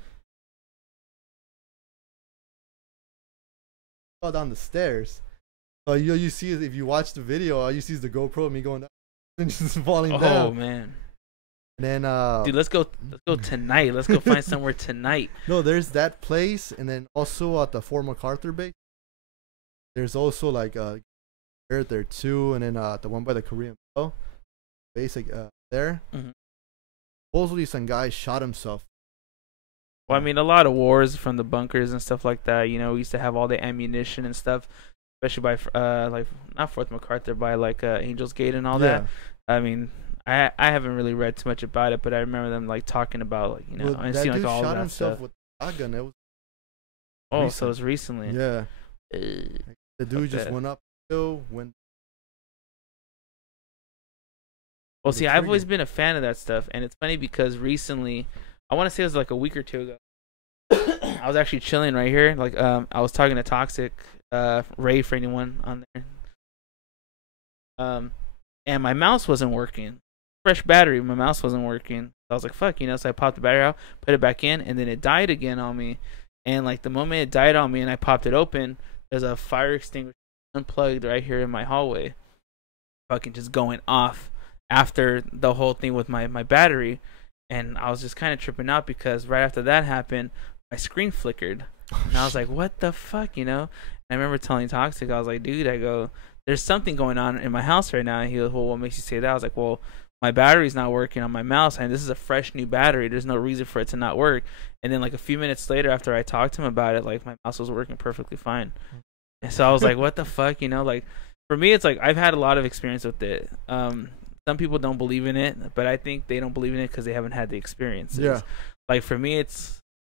Fall down the stairs. You see, if you watch the video, all you see is the GoPro of me going down and just falling down. Oh man. And then dude, let's go tonight. Let's go find somewhere tonight. No, there's that place, and then also at the Fort MacArthur base. There's also like there too, and then the one by the Korean Bell. basic there. Mm-hmm. Supposedly some guy shot himself. Well, I mean, a lot of wars from the bunkers and stuff like that. You know, we used to have all the ammunition and stuff, especially by like not Fort MacArthur, by like Angels Gate and all that. I mean, I haven't really read too much about it, but I remember them like talking about like, you know, and seeing like all shot that himself stuff. with a shotgun. It was recent. So it was recently. Yeah. The dude just went up went. Well, see, I've always been a fan of that stuff, and it's funny because recently, I want to say it was like a week or two ago, I was actually chilling right here. Like, I was talking to Toxic, Ray for anyone on there. And my mouse wasn't working. Fresh battery, my mouse wasn't working. I was like, fuck, you know, so I popped the battery out, put it back in, and then it died again on me. And like the moment it died on me and I popped it open, there's a fire extinguisher unplugged right here in my hallway. Fucking just going off after the whole thing with my battery. And I was just kind of tripping out because right after that happened, my screen flickered. And I was like, what the fuck, you know? And I remember telling Toxic, I was like, dude, I go, there's something going on in my house right now. And he goes, well, what makes you say that? I was like, well, my battery's not working on my mouse, and this is a fresh new battery. There's no reason for it to not work. And then like a few minutes later, after I talked to him about it, like my mouse was working perfectly fine. And so I was like, what the fuck, you know? Like for me, it's like I've had a lot of experience with it. Some people don't believe in it, but I think they don't believe in it because they haven't had the experiences. Yeah. Like for me,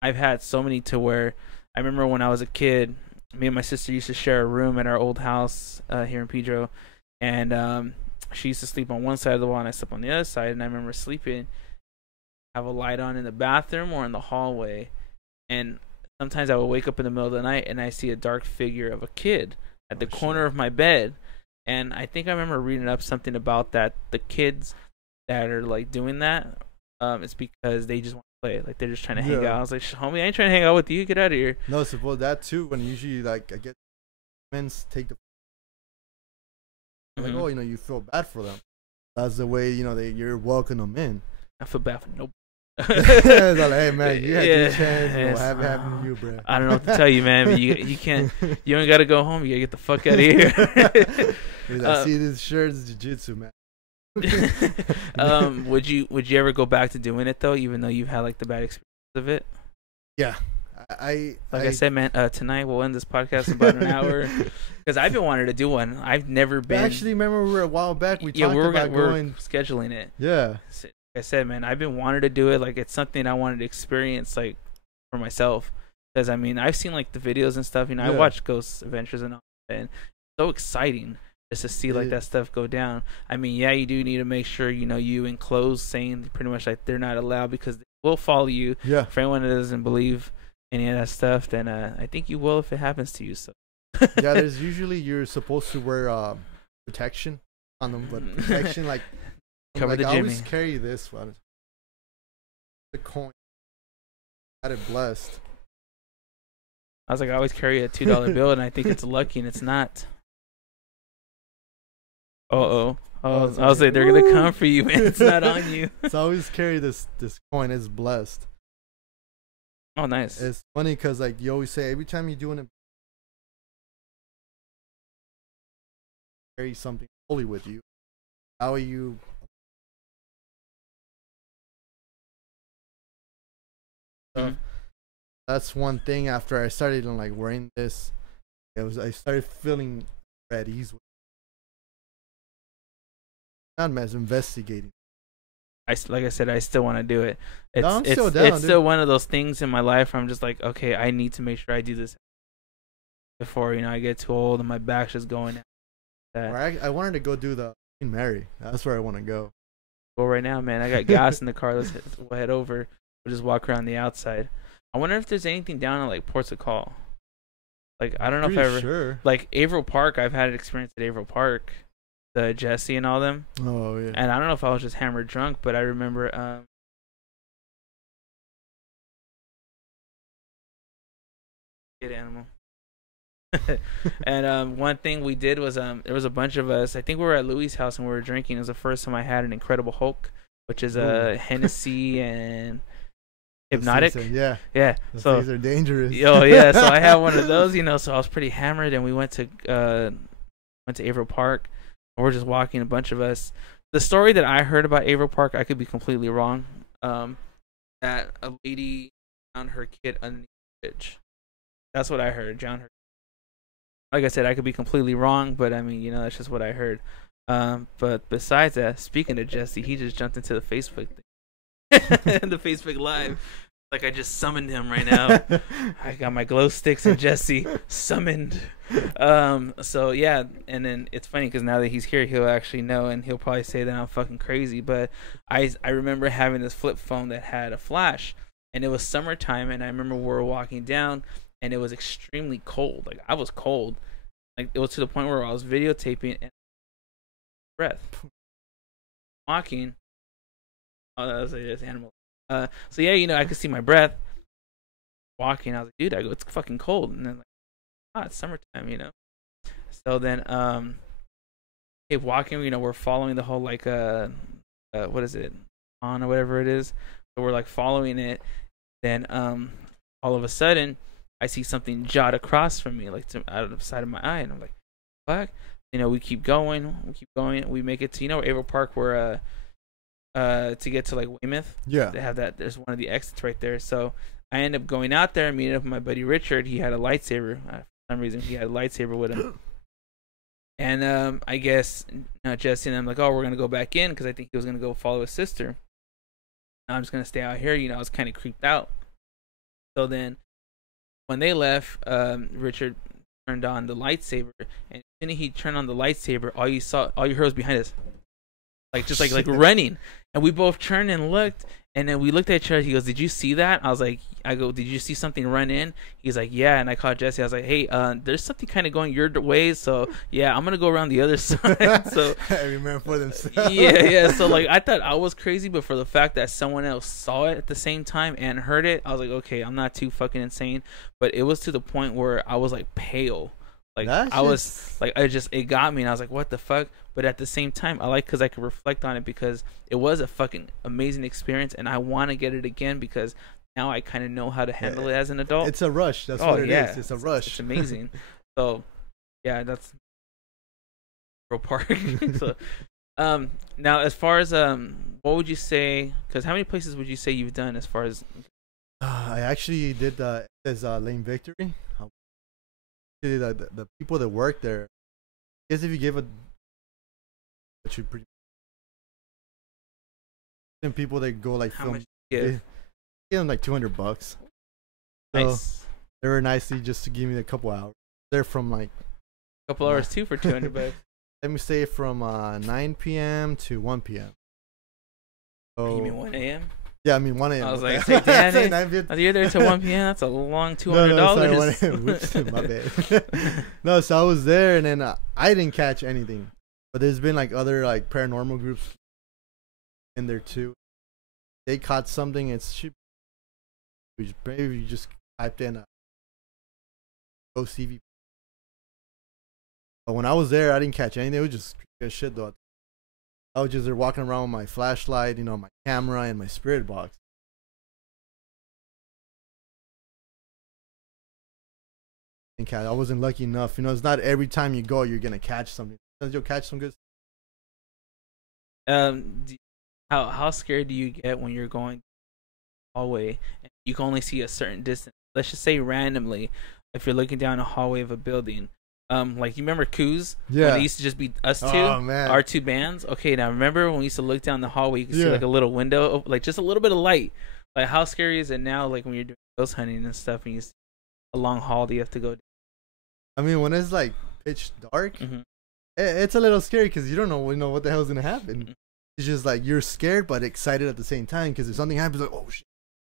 I've had so many to where I remember when I was a kid, me and my sister used to share a room at our old house here in Pedro, and she used to sleep on one side of the wall and I slept on the other side. And I remember sleeping, have a light on in the bathroom or in the hallway, and sometimes I would wake up in the middle of the night and I see a dark figure of a kid at the corner of my bed. And I think I remember reading up something about that. The kids that are like doing that, it's because they just want to play. Like they're just trying to hang out. I was like, homie, I ain't trying to hang out with you. Get out of here. No, suppose that too. When usually like I get men's take the like, oh, you know, you feel bad for them. That's the way, you know, you're welcoming them in. I feel bad for nobody. Like, hey man, you had your chance. What happened to you, bro? I don't know what to tell you, man. But you can't. You ain't gotta go home. You gotta get the fuck out of here. I see this shirt is jiu-jitsu, man. Would you ever go back to doing it though, even though you've had like the bad experience of it? Yeah. I said, man, tonight we'll end this podcast in about an hour because I've been wanting to do one. I've never been. Actually, remember we were a while back. We talked about going scheduling it. Yeah. Like I said, man, I've been wanting to do it. Like it's something I wanted to experience, like for myself. Because I mean, I've seen like the videos and stuff. You know, I watch Ghost Adventures and all that, and it's so exciting just to see like that stuff go down. I mean, yeah, you do need to make sure you know you enclose saying pretty much like they're not allowed because they will follow you. Yeah. For anyone that doesn't believe any of that stuff, then I think you will if it happens to you. So yeah, there's usually you're supposed to wear protection on them, but protection like cover the I Jimmy. always carry this one, the coin. Got it blessed. I was like, I always carry a $2 bill, and I think it's lucky, and it's not. I was like, they're gonna come for you, man. It's not on you. So I always carry this coin. It's blessed. Oh, nice. It's funny because like you always say, every time you're doing it, carry something holy with you. How are you? That's one thing. After I started like wearing this, I started feeling at ease with it. Not as investigating. Like I said, I still want to do it. It's still one of those things in my life where I'm just like, okay, I need to make sure I do this before I get too old and my back's just going. I wanted to go do the Queen Mary. That's where I want to go. Go right now, man. I got gas in the car. We'll head over. We'll just walk around the outside. I wonder if there's anything down at like Ports of Call. Like I don't know if I ever like Averill Park. I've had an experience at Averill Park. The Jesse and all them. Oh yeah. And I don't know if I was just hammered drunk, but I remember good animal. And one thing we did was there was a bunch of us. I think we were at Louis' house and we were drinking. It was the first time I had an Incredible Hulk, which is a Hennessy and Hypnotic. Yeah. So these are dangerous. Oh yeah. So I had one of those, So I was pretty hammered, and we went to Averill Park. We're just walking, a bunch of us. the story that I heard about Averill Park, I could be completely wrong. That a lady found her kid underneath the bridge. That's what I heard. John heard. Like I said, I could be completely wrong, but I mean, that's just what I heard. But besides that, speaking of Jesse, he just jumped into the Facebook thing, the Facebook Live. Like I just summoned him right now. I got my glow sticks and Jesse summoned. So yeah, and then it's funny because now that he's here, he'll actually know, and he'll probably say that I'm fucking crazy. But I remember having this flip phone that had a flash, and it was summertime, and I remember we were walking down, and it was extremely cold. Like I was cold. Like it was to the point where I was videotaping and breath walking. Oh, that was this animal. So yeah, I could see my breath walking. I was like, dude, it's fucking cold. And then like, it's summertime. So then, keep walking. We're following the whole like what is it, on or whatever it is. So we're like following it. Then all of a sudden, I see something jot across from me, like out of the side of my eye, and I'm like, fuck. We keep going. We make it to Averill Park where to get to like Weymouth. Yeah. They have that. There's one of the exits right there. So I end up going out there and meeting up with my buddy Richard. He had a lightsaber. For some reason, he had a lightsaber with him. And I guess Jesse and I'm like, oh, we're gonna go back in because I think he was gonna go follow his sister. I'm just gonna stay out here. I was kind of creeped out. So then, when they left, Richard turned on the lightsaber, and when he turned on the lightsaber, all you heard was behind us. Like just like running, and we both turned and looked, and then we looked at each other. He goes, "Did you see that?" I go, "Did you see something run in?" He's like, "Yeah." And I called Jesse. I was like, "Hey, there's something kind of going your way, so yeah, I'm gonna go around the other side." So every man for themselves. yeah. So like I thought I was crazy, but for the fact that someone else saw it at the same time and heard it, I was like, okay, I'm not too fucking insane. But it was to the point where I was like pale. Like it got me, and I was like, what the fuck? But at the same time, I like because I could reflect on it because it was a fucking amazing experience, and I want to get it again because now I kind of know how to handle it as an adult. It's a rush. That's what it is. It's a rush. It's amazing. So, yeah, that's Averill Park. So, now as far as what would you say? Because how many places would you say you've done as far as? I actually did Lane Victory. The people that work there, I guess if you give that should pretty. And people that go like how film, much you give? They give them like $200. So Nice. they were nicely just to give me a couple hours. They're from like A couple hours too for $200. let me say from 9 p.m. to 1 p.m. So, You mean 1 a.m.? Yeah, I mean 1 a.m. I was like, damn, 9 p.m. you're there till 1 p.m. That's a long $200. No, sorry, 1 a.m. Whoops, my bad. No, so I was there, and then I didn't catch anything. But there's been like other like paranormal groups in there too. They caught something. Maybe you just typed in OCV. But when I was there, I didn't catch anything. It was just creepy as shit though. I was just there walking around with my flashlight, my camera, and my spirit box. I wasn't lucky enough. It's not every time you go you're gonna catch something. Sometimes you'll catch some good. How scared do you get when you're going the hallway and you can only see a certain distance? Let's just say randomly, if you're looking down a hallway of a building. Like you remember Coos? Yeah. When it used to just be us two, our two bands. Okay, now remember when we used to look down the hallway, you could see like a little window, like just a little bit of light. Like how scary is it now? Like when you're doing ghost hunting and stuff, and you see a long hall that you have to go down. I mean, when it's like pitch dark, it's a little scary because you don't know what the hell is gonna happen. Mm-hmm. It's just like you're scared but excited at the same time because if something happens, like, oh shit,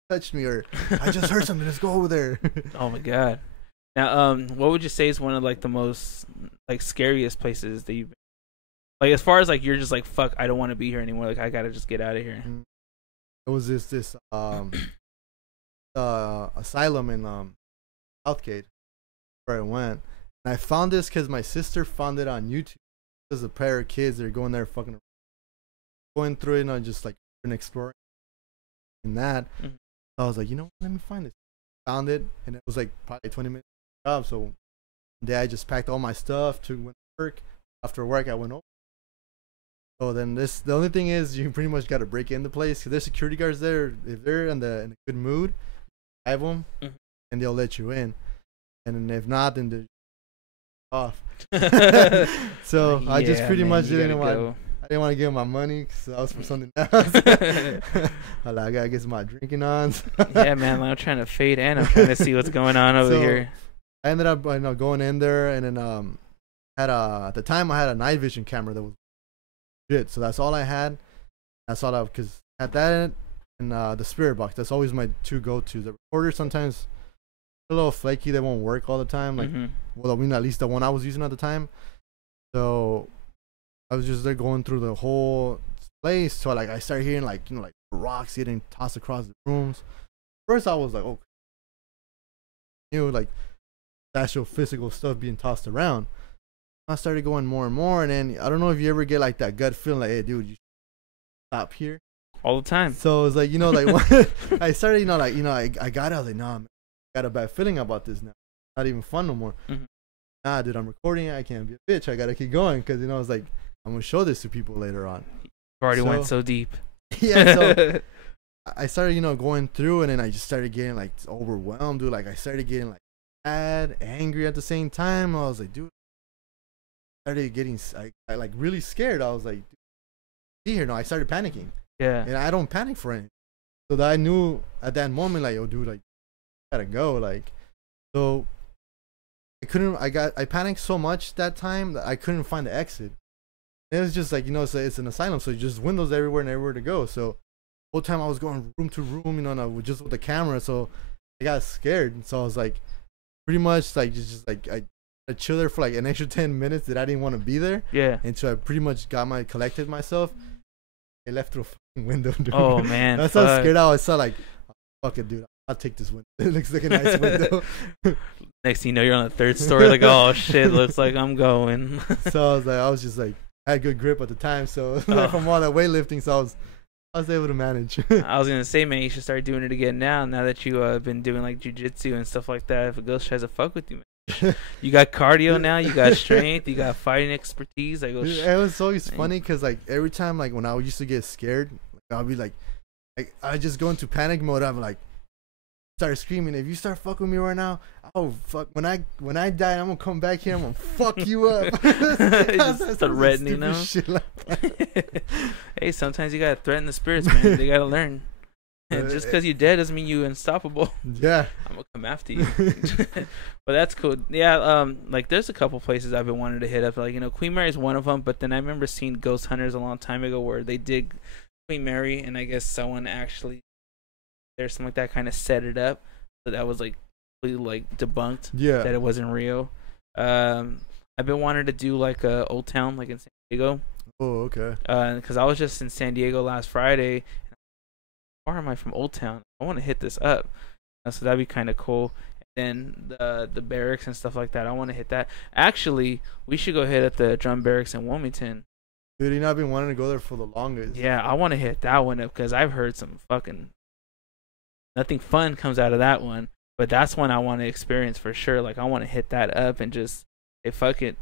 touched me, or I just heard something. Let's go over there. Oh my god. Now, what would you say is one of like the most like scariest places that you've been? Like as far as like you're just like fuck, I don't want to be here anymore. Like I gotta just get out of here. It was this asylum in Southgate where I went, and I found this because my sister found it on YouTube. There's a pair of kids that are going there fucking going through it and just like exploring in that. I was like, let me find this. Found it, and it was like probably 20 minutes job. So one day I just packed all my stuff to work. After work I went over. So then the only thing is you pretty much got to break into place because there's security guards there. If they're in a good mood, have them, and they'll let you in. And then if not, then they're off. So I just pretty much didn't want. I didn't want to give him my money because that was for something else. I gotta get my drinking on. Yeah, man. I'm trying to fade in. I'm trying to see what's going on over here. I ended up going in there, and then at the time I had a night vision camera that was good. So that's all I had. That's all because at that and the spirit box. That's always my two go-to. The recorder sometimes a little flaky. They won't work all the time. Like well, I mean at least the one I was using at the time. So I was just there going through the whole place. So like I started hearing like rocks getting tossed across the rooms. First I was like, oh, like actual physical stuff being tossed around. I started going more and more, and then I don't know if you ever get like that gut feeling like, hey dude, you stop here all the time. So it's like I started I got it. I was like, nah, man, I got a bad feeling about this now. Not even fun no more. Nah, dude, I'm recording it. I can't be a bitch. I gotta keep going because it's like I'm gonna show this to people later on. You already went so deep. Yeah, so I started going through, and then I just started getting like overwhelmed, dude. Like I started getting like mad, angry at the same time. I was like, dude, I started getting I like really scared. I was like, be here. No, I started panicking. Yeah. And I don't panic for anything. So that I knew at that moment, like, oh, dude, like, I gotta go. Like, so I panicked so much that time that I couldn't find the exit. And it was just like, it's an asylum. So just windows everywhere and everywhere to go. So the whole time I was going room to room, and just with the camera. So I got scared. So I was like, pretty much like, just like, I chill there for like an extra 10 minutes that I didn't want to be there. Yeah. And so I pretty much collected myself. I left through a window, dude. Oh man. That's how scared I was. So like, fuck it, dude. I'll take this window. It looks like a nice window. Next thing you know, you're on the third story. Like, oh shit, looks like I'm going. So I was just like, I had good grip at the time. So from all that weightlifting, so I was able to manage. I was gonna say, man, you should start doing it again now. Now that you been doing like jujitsu and stuff like that. If a ghost tries to fuck with you, man. You got cardio now, you got strength, you got fighting expertise. Like, it was always funny because like every time like when I used to get scared, I'll be like I just go into panic mode. I'm like start screaming, if you start fucking with me right now, oh fuck, when I die, I'm gonna come back here, I'm gonna fuck you up. Just threatening them. Like Hey, sometimes you gotta threaten the spirits, man. They gotta learn. Just because you're dead doesn't mean you're unstoppable. Yeah, I'm gonna come after you. But that's cool. Yeah, like there's a couple places I've been wanting to hit up. Like Queen Mary is one of them. But then I remember seeing Ghost Hunters a long time ago where they did Queen Mary, and I guess someone actually there's something like that kind of set it up, so that was like completely like debunked. Yeah, that it wasn't real. I've been wanting to do like Old Town, like in San Diego. Oh, okay. Because I was just in San Diego last Friday. Or am I from Old Town? I want to hit this up, so that'd be kind of cool. And then the barracks and stuff like that, I want to hit that. Actually, we should go hit at the drum barracks in Wilmington. Dude, I've been wanting to go there for the longest. Yeah, I want to hit that one up because I've heard some fucking nothing fun comes out of that one. But that's one I want to experience for sure. Like I want to hit that up and just fuck it,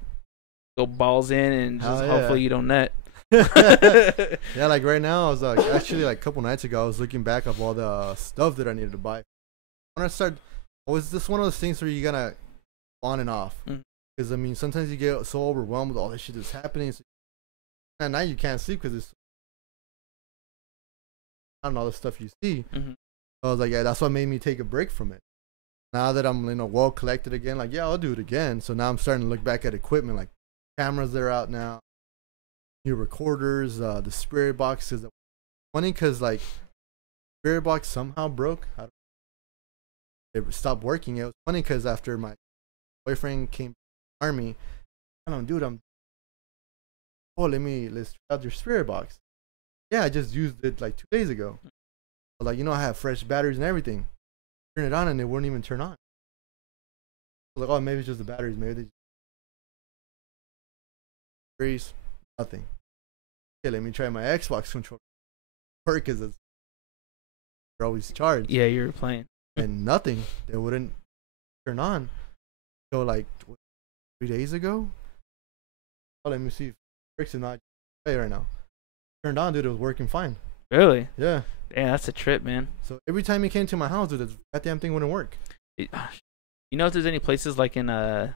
go balls in and just hopefully you don't nut. Yeah, like right now I was like actually like a couple nights ago I was looking back up all the stuff that I needed to buy. When I start, was this one of those things where you gotta on and off? Because I mean sometimes you get so overwhelmed with all this shit that's happening. So at night you can't sleep because it's not all the stuff you see. So I was like, yeah, that's what made me take a break from it. Now that I'm well collected again, like yeah, I'll do it again. So now I'm starting to look back at equipment, like cameras that are out now. New recorders, the spirit boxes. Funny because like spirit box somehow broke. It stopped working. It was funny because after my boyfriend came to the army, I don't, dude, let's try out your spirit box. Yeah, I just used it like 2 days ago. But like I have fresh batteries and everything. Turn it on and it wouldn't even turn on. I was like, oh, maybe it's just the batteries. Maybe they freeze. Nothing. Okay, let me try my Xbox controller. Work because they're always charged. Yeah, you were playing. And nothing. They wouldn't turn on. So like 3 days ago. Oh, let me see if it works or not. Play right now. turned on, dude, it was working fine. Really? Yeah. Yeah, that's a trip, man. So every time he came to my house, dude, that damn thing wouldn't work. You know if there's any places like in a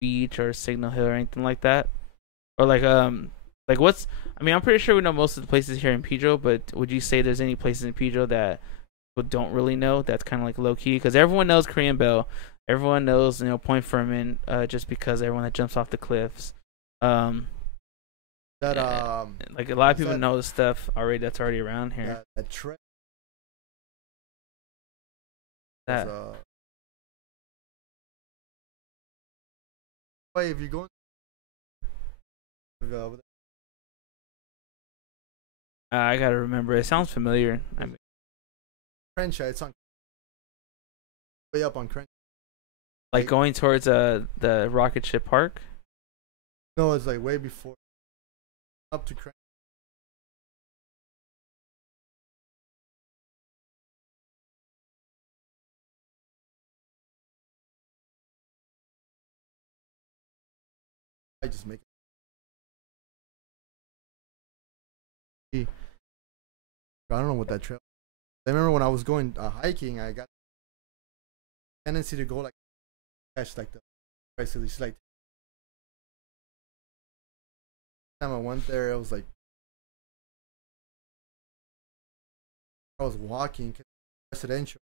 beach or Signal Hill or anything like that, or like what's? I mean, I'm pretty sure we know most of the places here in Pedro, but would you say there's any places in Pedro that people don't really know that's kind of like low key? Because everyone knows Korean Bell, everyone knows Point Furman, just because everyone that jumps off the cliffs. That like a lot of people know the stuff already that's already around here. That trip. That. Wait, if you go. I gotta remember. It sounds familiar. I mean, Crenshaw, it's on way up on Crenshaw. Like going towards the rocket ship park. No, it's like way before. Up to Crenshaw. I just make it. I don't know what that trail. I remember when I was going hiking, I got a tendency to go like catch like the basically it's like time I went there, it was like I was walking residential.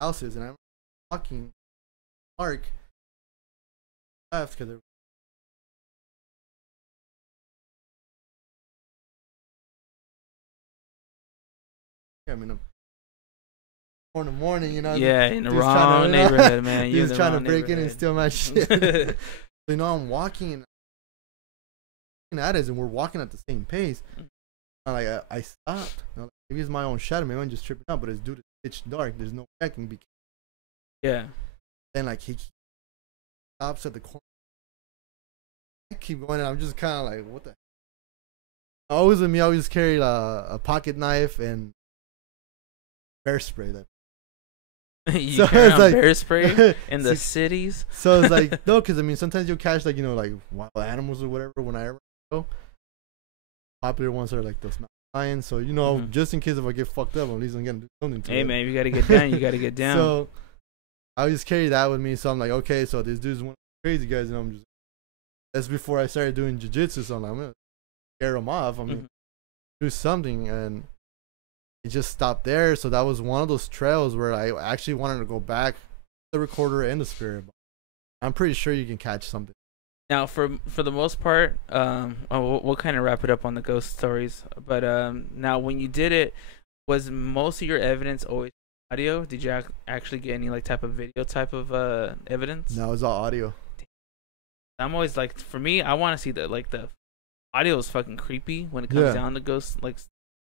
Houses, and I'm walking park left because I mean, in the morning, you know. Yeah, in the wrong neighborhood, man. He was trying to break in and steal my shit. You know, I'm walking at us, and we're walking at the same pace. I stopped. You know, maybe it's my own shadow. Maybe I'm just tripping out, but it's due to pitch dark. There's no way I can be. Yeah. Then like he stops at the corner. I keep going, and I'm just kind of like, what the? Always with me, I always carry a pocket knife and bear spray. You carry like, bear spray in the cities. So it's like no, because I mean sometimes you'll catch like like wild animals or whatever. When I ever go, popular ones are like those lions. So just in case if I get fucked up, at least I'm gonna do something to it. Hey man, you gotta get down. You gotta get down. So I always carry that with me. So I'm like, okay, so this dude's one of the crazy guys, and I'm just. That's before I started doing jiu-jitsu, so I'm like, I'm gonna scare him off. I'm gonna do something, and it just stopped there. So that was one of those trails where I actually wanted to go back, the recorder and the spirit. I'm pretty sure you can catch something. Now, for the most part, we'll kind of wrap it up on the ghost stories. But now, when you did it, was most of your evidence always audio? Did you actually get any like type of video type of evidence? No, it was all audio. I'm always like, for me, I want to see the audio is fucking creepy when it comes down to ghost like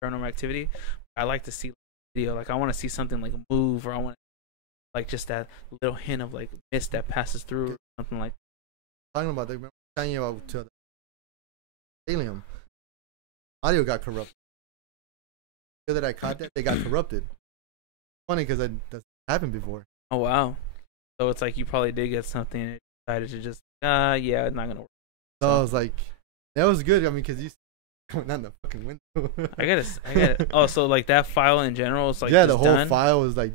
paranormal activity. I like to see video, like I want to see something like move, or I want like just that little hint of like mist that passes through, or something like. Talking about, remember telling you about the alien audio got corrupted. The that I caught that they got corrupted. Funny because that's happened before. Oh wow! So it's like you probably did get something and decided to just yeah, it's not gonna work. So I was like, that was good. I mean, because you coming down the fucking window. I gotta. Oh, so like that file in general is like the whole done? file was like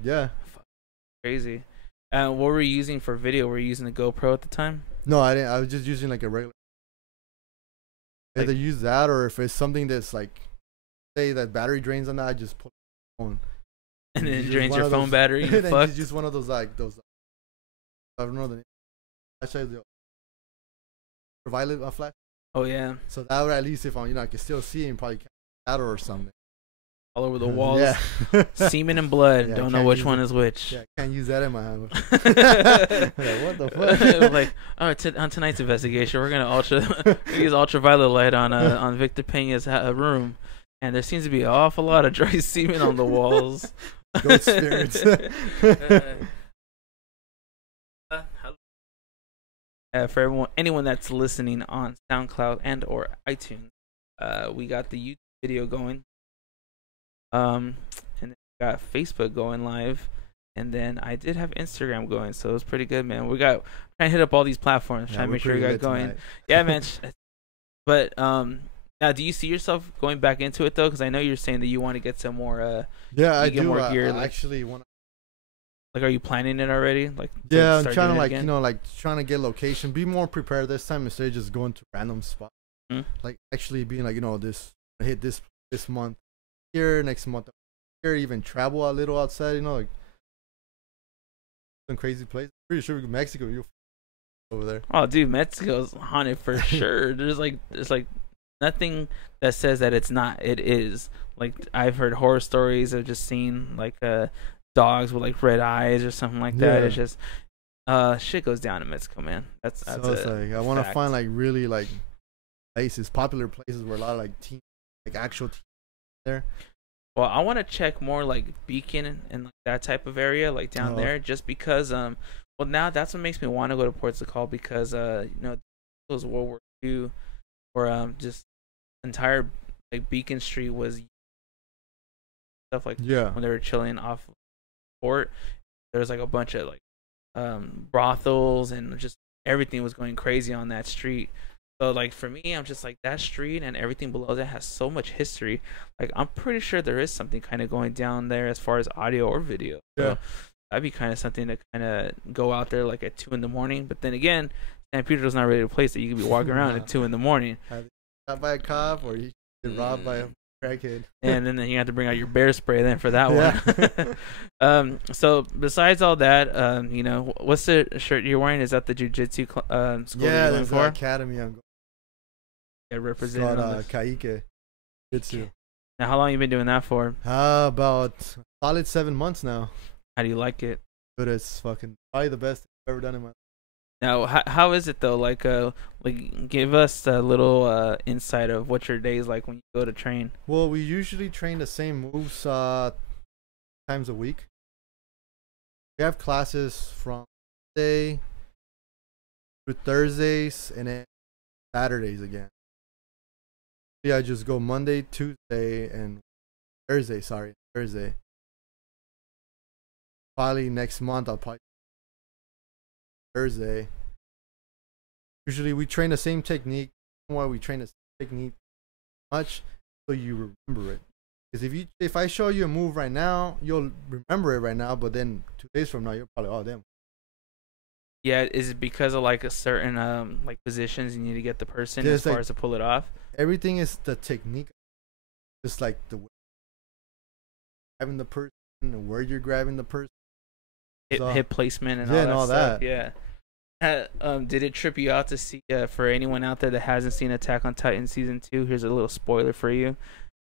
crazy. What were you using for video? Were you using the GoPro at the time? No, I didn't. I was just using like a regular. Either use that, or if it's something that's like, say that battery drains on that, I just put the phone. And then it drains your phone battery. You fuck. It's just one of those like those. I don't know the name. I show you the violet flash. Oh yeah. So that would at least if I can still see and probably catch that or something. All over the walls. Yeah. Semen and blood. Yeah, don't know which one is which. Yeah, can't use that in my hand. Like, what the fuck? Like, on tonight's investigation, we're gonna use ultraviolet light on Victor Pena's room, and there seems to be an awful lot of dry semen on the walls. Ghost spirits. For anyone that's listening on SoundCloud and or iTunes, we got the YouTube video going. And then we got Facebook going live. and then I did have Instagram going, so it was pretty good, man. We got trying to hit up all these platforms, trying to make sure we got going. Tonight. Yeah, man. But now do you see yourself going back into it though? Because I know you're saying that you want to get some more. Yeah, I do. More gear, I actually want. Like, are you planning it already? Like, yeah, I'm trying to like trying to get location, be more prepared this time instead of just going to random spots. Like actually being like this hit this month here, next month here, even travel a little outside. Like some crazy place. Pretty sure Mexico, you over there. Oh, dude, Mexico's haunted for sure. There's like nothing that says that it's not. It is. Like, I've heard horror stories of just seeing like dogs with like red eyes or something like that. Yeah. It's just shit goes down in Mexico, man. That's so it's like I want to find like really like places, popular places where a lot of like team, like actual teams there. Well, I want to check more like Beacon and like that type of area, like down there, just because well, now that's what makes me want to go to Portugal, because it was World War II, or just entire like Beacon Street was stuff like when they were chilling off port. There was like a bunch of like brothels, and just everything was going crazy on that street. So like for me, I'm just like, that street and everything below that has so much history. Like, I'm pretty sure there is something kind of going down there as far as audio or video. Yeah. So that'd be kind of something to kind of go out there like at 2 a.m. But then again, San Pedro's not really a place that you can be walking around at 2 a.m. Shot by a cop, or you get robbed by a crackhead. And then you have to bring out your bear spray then for that one. So besides all that, what's the shirt you're wearing? Is that the jiu-jitsu school that you're going for? Academy I'm going. Yeah, representing Kaike Jiu-Jitsu. Now, how long you been doing that for? About solid 7 months now. How do you like it? Good. It's fucking probably the best I've ever done in my life. Now, how is it though? Like give us a little insight of what your day is like when you go to train. Well, we usually train the same moves times a week. We have classes from Monday through Thursdays, and then Saturdays again. Yeah, I just go Monday, Tuesday, and Thursday. Thursday. Probably next month I'll probably Thursday. Usually we train the same technique. Why we train the same technique much, so you remember it. Because if I show you a move right now, you'll remember it right now, but then 2 days from now you're probably, oh damn. Yeah, is it because of like a certain like positions you need to get the person as far as to pull it off? Everything is the technique, just like the way grabbing the person, and where you're grabbing the person, hip placement, and all that stuff. Yeah. Did it trip you out to see? For anyone out there that hasn't seen Attack on Titan season 2, here's a little spoiler for you.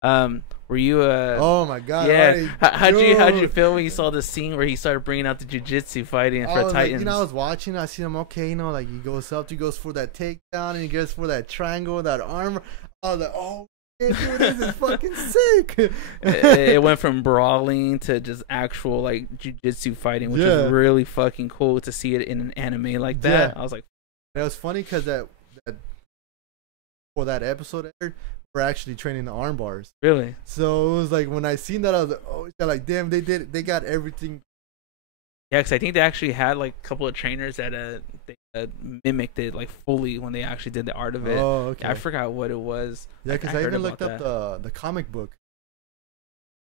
Were you oh my god, yeah, how'd you feel when you saw the scene where he started bringing out the jiu-jitsu fighting for Titans? Like, I was watching, I see him, okay, like he goes up, he goes for that takedown, and he goes for that triangle, that arm. I was like, oh dude, this is fucking sick. It went from brawling to just actual like jiu-jitsu fighting, which is really fucking cool to see it in an anime like that. I was like, it was funny because that for that episode we're actually training the arm bars. Really? So it was like, when I seen that, I was like, oh, like damn, they got everything. Yeah, because I think they actually had like a couple of trainers that they mimicked it like fully when they actually did the art of it. Oh, okay. Yeah, I forgot what it was. Yeah, because I even looked up the comic book,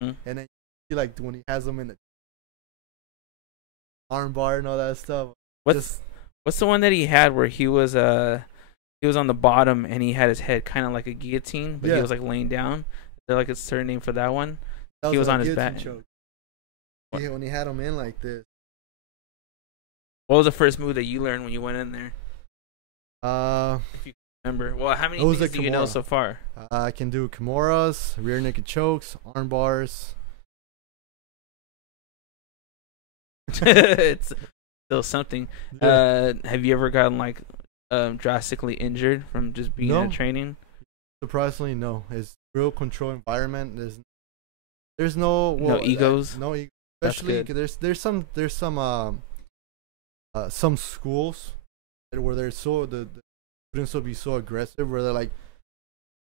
and then like when he has them in the arm bar and all that stuff. What's the one that he had where he was on the bottom and he had his head kind of like a guillotine, but he was like laying down? Is there like a certain name for that one? He was on his back. When he had him in like this. What was the first move that you learned when you went in there? If you remember. Well, how many things do you know so far? I can do Kimuras, rear naked chokes, arm bars. It's still something. Have you ever gotten like drastically injured from just being in training? Surprisingly, no. It's real control environment. There's no egos. No ego. Especially there's some schools where they're the students will be so aggressive, where they're like,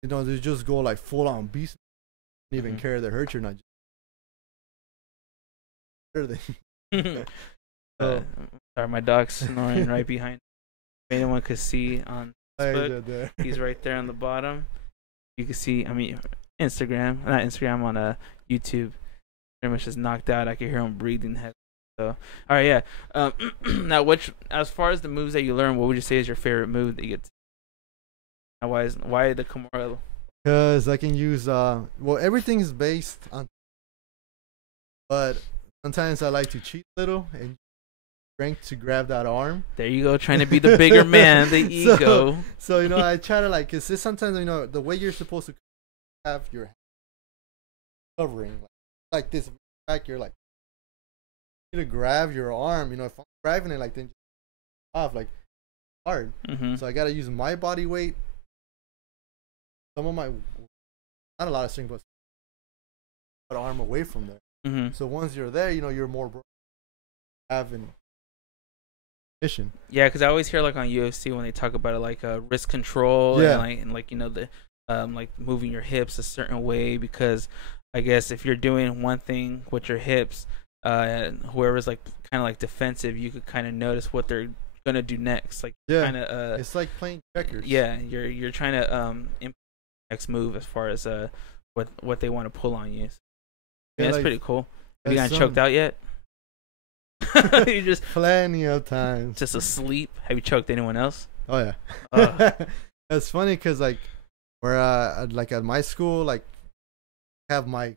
they just go like full on beast, don't even care if they hurt you or not. So, Sorry, my dog's snoring right behind. If anyone could see on Facebook, he's right there on the bottom. You can see, I mean, Instagram, not Instagram, on YouTube. Pretty much just knocked out. I could hear him breathing heavy. So, all right, yeah. Now, as far as the moves that you learn, what would you say is your favorite move that you get? Why the Kimura? Because I can use well, everything is based on, but sometimes I like to cheat a little and strength to grab that arm. There you go, trying to be the bigger man, the ego. So you know, I try to like, cause sometimes you know the way you're supposed to have your covering like this back, you're like you to grab your arm. You know, if I'm grabbing it like then just off like hard. So I gotta use my body weight. Some of my not a lot of strength, but arm away from there. So once you're there, you know you're more having mission. Yeah, because I always hear like on UFC when they talk about it, like wrist control and like you know the like moving your hips a certain way, because I guess if you're doing one thing with your hips, whoever's like kind of like defensive, you could kind of notice what they're gonna do next. Like kind of it's like playing checkers. Yeah, you're trying to next move as far as what they want to pull on you. Yeah, that's like, pretty cool. Have you gotten choked out yet? You just plenty of times. Just asleep. Have you choked anyone else? Oh yeah. It's funny because like where like at my school, like have my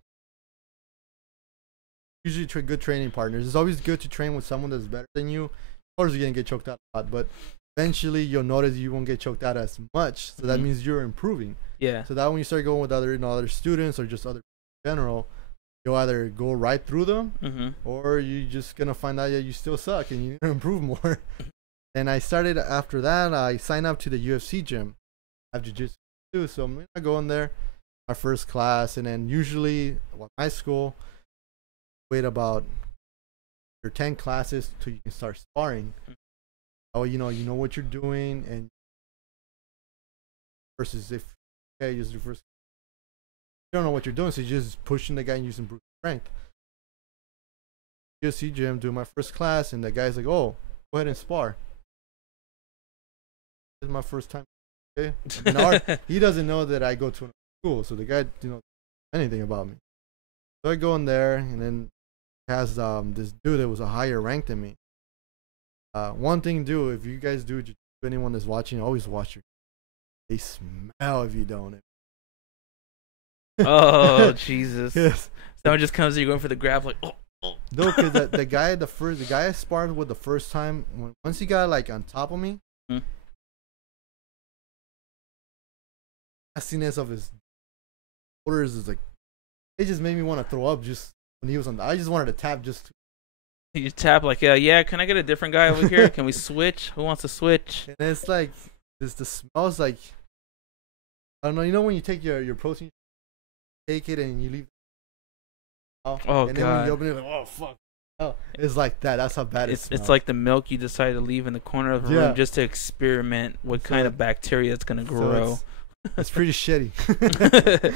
usually good training partners. It's always good to train with someone that's better than you. Of course, you're gonna get choked out a lot, but eventually you'll notice you won't get choked out as much. So that means you're improving. Yeah. So that when you start going with other students or just other people in general, you'll either go right through them, or you're just gonna find out that you still suck and you need to improve more. And I started after that. I signed up to the UFC gym. I have jiu-jitsu too, so I'm gonna go in there, my first class, and then usually my school wait about 10 classes till you can start sparring. Oh, you know what you're doing, and versus if you use your first. You don't know what you're doing, so you're just pushing the guy and using brute strength. UFC gym, do my first class, and the guy's like, "Oh, go ahead and spar." This is my first time. Okay, he doesn't know that I go to a school, so the guy didn't know anything about me. So I go in there, and then has this dude that was a higher rank than me. One thing, if you guys do, anyone that's watching, always watch your. They smell if you don't. Oh Jesus! Yes. Someone just comes and you're going for the grab, like oh. No, because the guy I sparred with the first time, once he got like on top of me, nastiness of his shoulders is like, it just made me want to throw up. Just when he was on, I just wanted to tap just. You tap like, yeah, can I get a different guy over here? Can we switch? Who wants to switch? And it's like, the smells like, I don't know. You know when you take your protein. Take it and you leave. Oh, and God. then when you open it, like, oh fuck. Oh, it's like that. That's how bad it smells. It's like the milk you decide to leave in the corner of the room just to experiment what kind of bacteria it's gonna grow. So it's pretty shitty.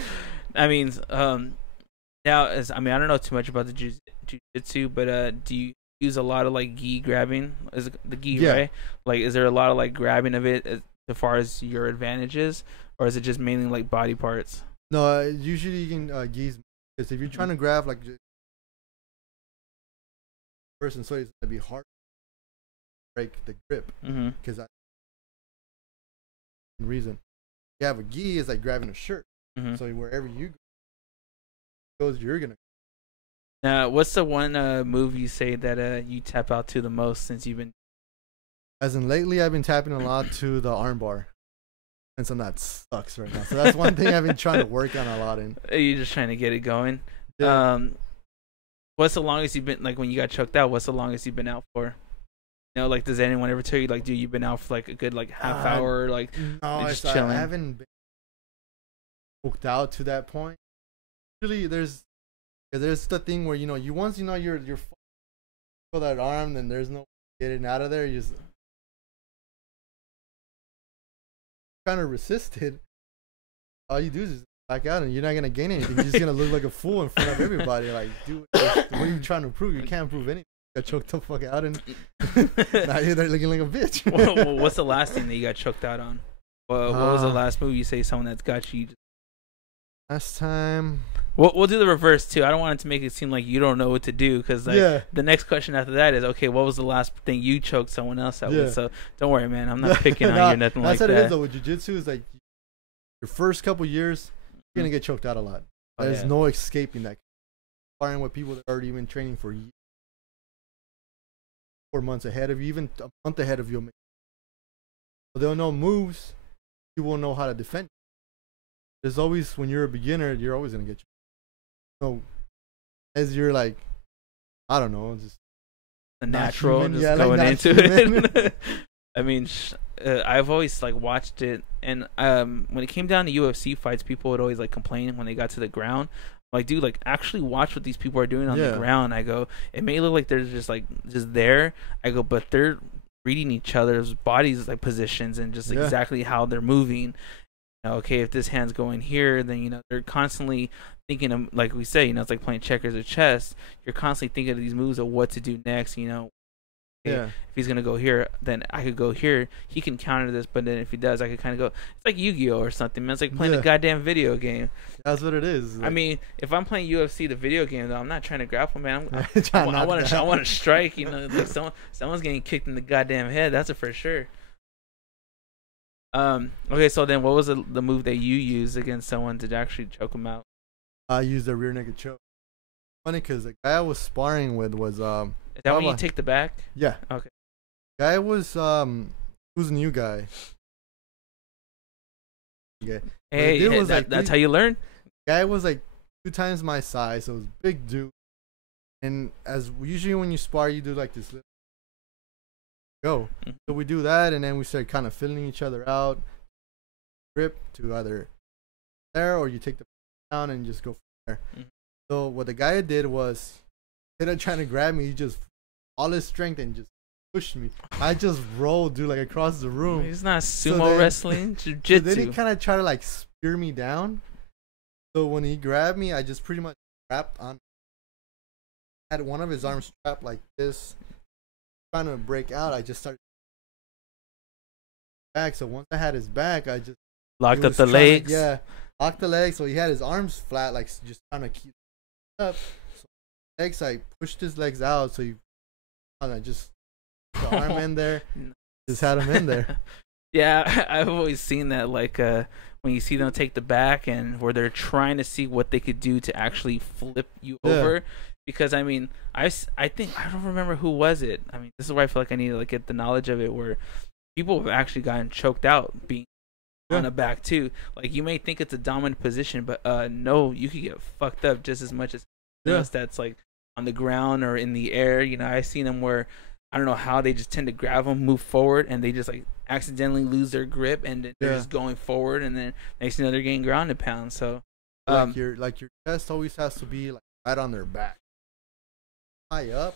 I mean, now I don't know too much about the jiu-jitsu, but do you use a lot of like gi grabbing? Is it the gi right? Like, is there a lot of like grabbing of it as far as your advantages, or is it just mainly like body parts? No, usually you can geese, because if you're trying to grab like person, so it's gonna be hard to break the grip, because that reason you have a gi is like grabbing a shirt, so wherever you goes, you're gonna. Now, what's the one move you say that you tap out to the most since you've been? As in lately, I've been tapping a lot to the armbar. And so that sucks right now. So that's one thing I've been trying to work on a lot in. You're just trying to get it going. Yeah. What's the longest you've been, like when you got choked out, what's the longest you've been out for? You know, like does anyone ever tell you like, dude, you've been out for like a good like half hour, like no, just chilling? I haven't been choked out to that point. Really, there's the thing where you once you're for that arm, then there's no getting out of there. You just kind of resisted. All you do is just back out, and you're not gonna gain anything. You're just gonna look like a fool in front of everybody. Like, dude, what are you trying to prove? You can't prove anything. got choked the fuck out, and now you're there looking like a bitch. What's the last thing that you got choked out on? What was the last movie you say someone that's got you? Last time. We'll do the reverse too. I don't want it to make it seem like you don't know what to do, because the next question after that is, okay, what was the last thing you choked someone else out with? So don't worry, man. I'm not picking on you or nothing like that. That's what it is though. With jiu-jitsu, is like your first couple years, you're gonna get choked out a lot. There's no escaping that. Sparring with people that are already been training for 4 months ahead of you, even a month ahead of you. They'll know moves. You won't know how to defend. There's always, when you're a beginner, you're always gonna get choked. So as you're like, I don't know, just the natural, human, just going into it. I mean, I've always like watched it, and when it came down to UFC fights, people would always like complain when they got to the ground. Like, dude, like actually watch what these people are doing on the ground. I go, it may look like they're just there. I go, but they're reading each other's bodies, like positions, and just exactly how they're moving. Okay, if this hand's going here, then they're constantly thinking of, like we say, it's like playing checkers or chess. You're constantly thinking of these moves of what to do next. If he's gonna go here, then I could go here. He can counter this, but then if he does, I could kind of go. It's like Yu-Gi-Oh or something, man. It's like playing a goddamn video game. That's what it is. Like, I mean, if I'm playing UFC, the video game, though, I'm not trying to grapple, man. I want to strike. Like someone's getting kicked in the goddamn head. That's for sure. Okay, so then what was the move that you used against someone to actually choke him out? I used a rear naked choke. Funny, because the guy I was sparring with was Is that when you take the back? Yeah. Okay. Guy was who's a new guy. Okay. Hey, that's how you learn. Guy was like 2 times my size, so it was a big dude. And as usually when you spar, you do like this little go. Mm-hmm. So we do that, and then we start kind of filling each other out. Grip to either there, or you take the down and just go from there. Mm-hmm. So what the guy did was, instead of trying to grab me, he just all his strength and just pushed me. I just rolled, dude, like across the room. It's not sumo wrestling, jiu-jitsu. So then he kind of tried to like spear me down. So when he grabbed me, I just pretty much wrapped on. Had one of his arms strapped like this, trying to break out. I just started back. So once I had his back, I just locked up the legs. Locked the legs. So he had his arms flat, like just trying to keep up. So legs, I pushed his legs out. So I just the arm in there, just had him in there. Yeah, I've always seen that, like when you see them take the back and where they're trying to see what they could do to actually flip you over. Because I mean, I think I don't remember who was it. I mean, this is where I feel like I need to like get the knowledge of it, where people have actually gotten choked out being on the back too. Like, you may think it's a dominant position, but no, you could get fucked up just as much as that's like on the ground or in the air. I've seen them where I don't know how they just tend to grab them, move forward, and they just like accidentally lose their grip, and they're just going forward, and then next thing they're getting ground and pound. So your chest always has to be like right on their back. High up,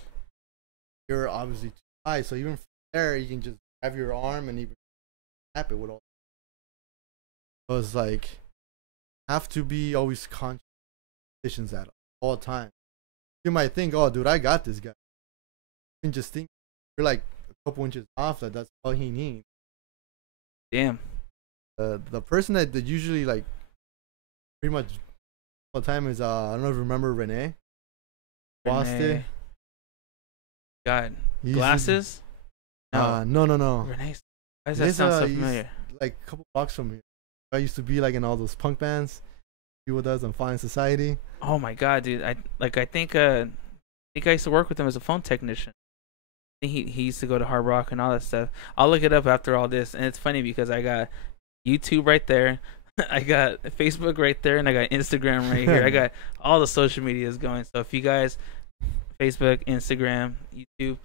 you're obviously too high, so even from there you can just have your arm and even tap it with all. So it's like, have to be always conscious positions at all times. You might think, oh dude, I got this guy. You can just think you're like a couple inches off, that's all he needs. Damn. The person that usually like pretty much all the time is I don't know if you remember Renee. God, glasses? No. Renee, why does that sound so familiar? Like a couple blocks from here. I used to be like in all those punk bands. He with us on Fine Society. Oh my god, dude! I think I used to work with him as a phone technician. I think he used to go to Hard Rock and all that stuff. I'll look it up after all this, and it's funny because I got YouTube right there, I got Facebook right there, and I got Instagram right here. I got all the social medias going. So if you guys, Facebook, Instagram, YouTube,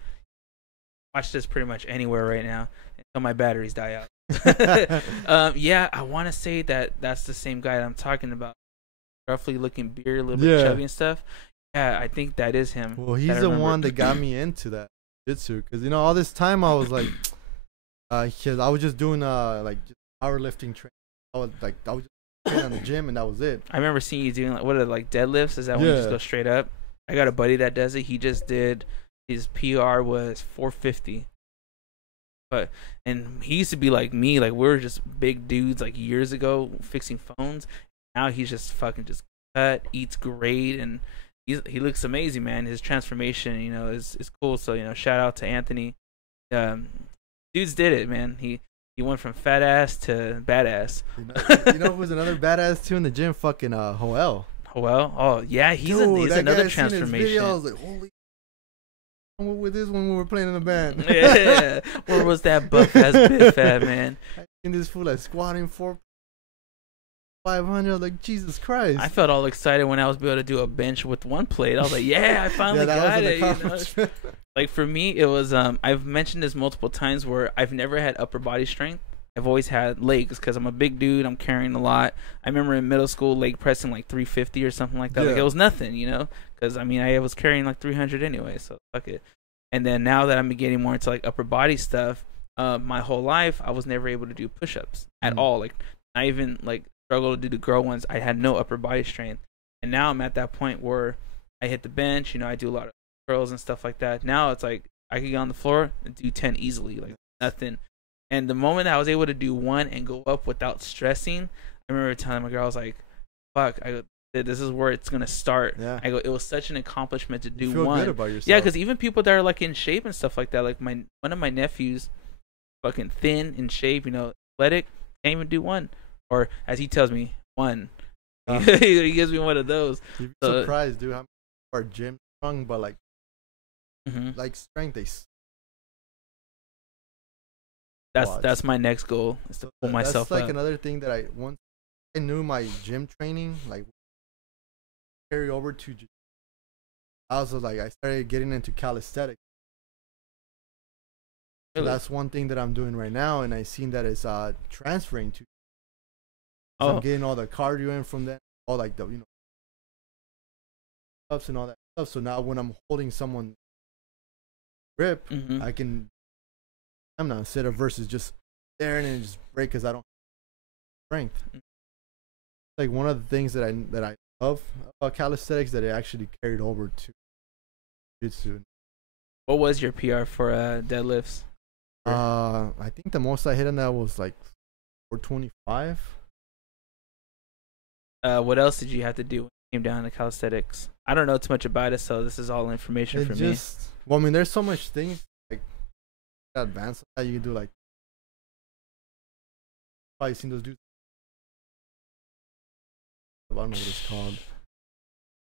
watch this pretty much anywhere right now until my batteries die out. Yeah, I want to say that's the same guy that I'm talking about. Roughly looking beard, a little bit chubby and stuff. Yeah, I think that is him. Well, he's the one that got me into that jiu-jitsu, because all this time I was like, I was just doing like just powerlifting training. I was just training on the gym, and that was it. I remember seeing you doing like deadlifts. Is that when you just go straight up? I got a buddy that does it. He just did, I His PR was 450. And he used to be like me, like we were just big dudes like years ago fixing phones. Now he's just fucking just cut, eats great, and he looks amazing, man. His transformation, is cool. So shout out to Anthony. Dudes did it, man. He went from fat ass to badass. You know who's another badass too in the gym? Fucking Joel. Joel? Oh yeah, he's another transformation. I was like, holy. With this when we were playing in the band. Yeah. Where was that buff ass Biff at, man? I seen this fool like squatting 500. Like, Jesus Christ. I felt all excited when I was able to do a bench with one plate. I was like, yeah, I finally got it. Like for me, it was I've mentioned this multiple times where I've never had upper body strength. I've always had legs because I'm a big dude. I'm carrying a lot. I remember in middle school leg pressing like 350 or something like that. Like it was nothing, because I was carrying like 300 anyway. So fuck it. And then now that I'm getting more into like upper body stuff, my whole life I was never able to do push-ups at all. Like not even like struggle to do the girl ones. I had no upper body strength. And now I'm at that point where I hit the bench. I do a lot of curls and stuff like that. Now it's like I can get on the floor and do 10 easily, like nothing. And the moment I was able to do one and go up without stressing, I remember telling my girl, I was like, fuck, this is where it's going to start. Yeah. It was such an accomplishment to do you feel one. Good about yourself. Yeah, because even people that are like in shape and stuff like that, like one of my nephews, fucking thin, in shape, athletic, can't even do one. Or as he tells me, one. He gives me one of those. You'd be surprised, dude, how many are gym strong, but like, like strength, That's my next goal, is to pull myself up. That's like up. another thing that once I knew my gym training, like carry over to. I was like, I started getting into calisthenics. Really? So that's one thing that I'm doing right now, and I seen that it's transferring to. So I'm getting all the cardio in from that, all like the ups and all that stuff. So now when I'm holding someone grip, I can. I'm not instead of versus just there and then just break because I don't have strength. Like one of the things that I love about calisthenics that it actually carried over to jiu-jitsu. What was your PR for deadlifts? I think the most I hit on that was like 425. What else did you have to do when it came down to calisthenics? I don't know too much about it, so this is all information for me. Well, I mean, there's so much things like advanced that you can do. Like, probably seen those dudes. I don't know what it's called.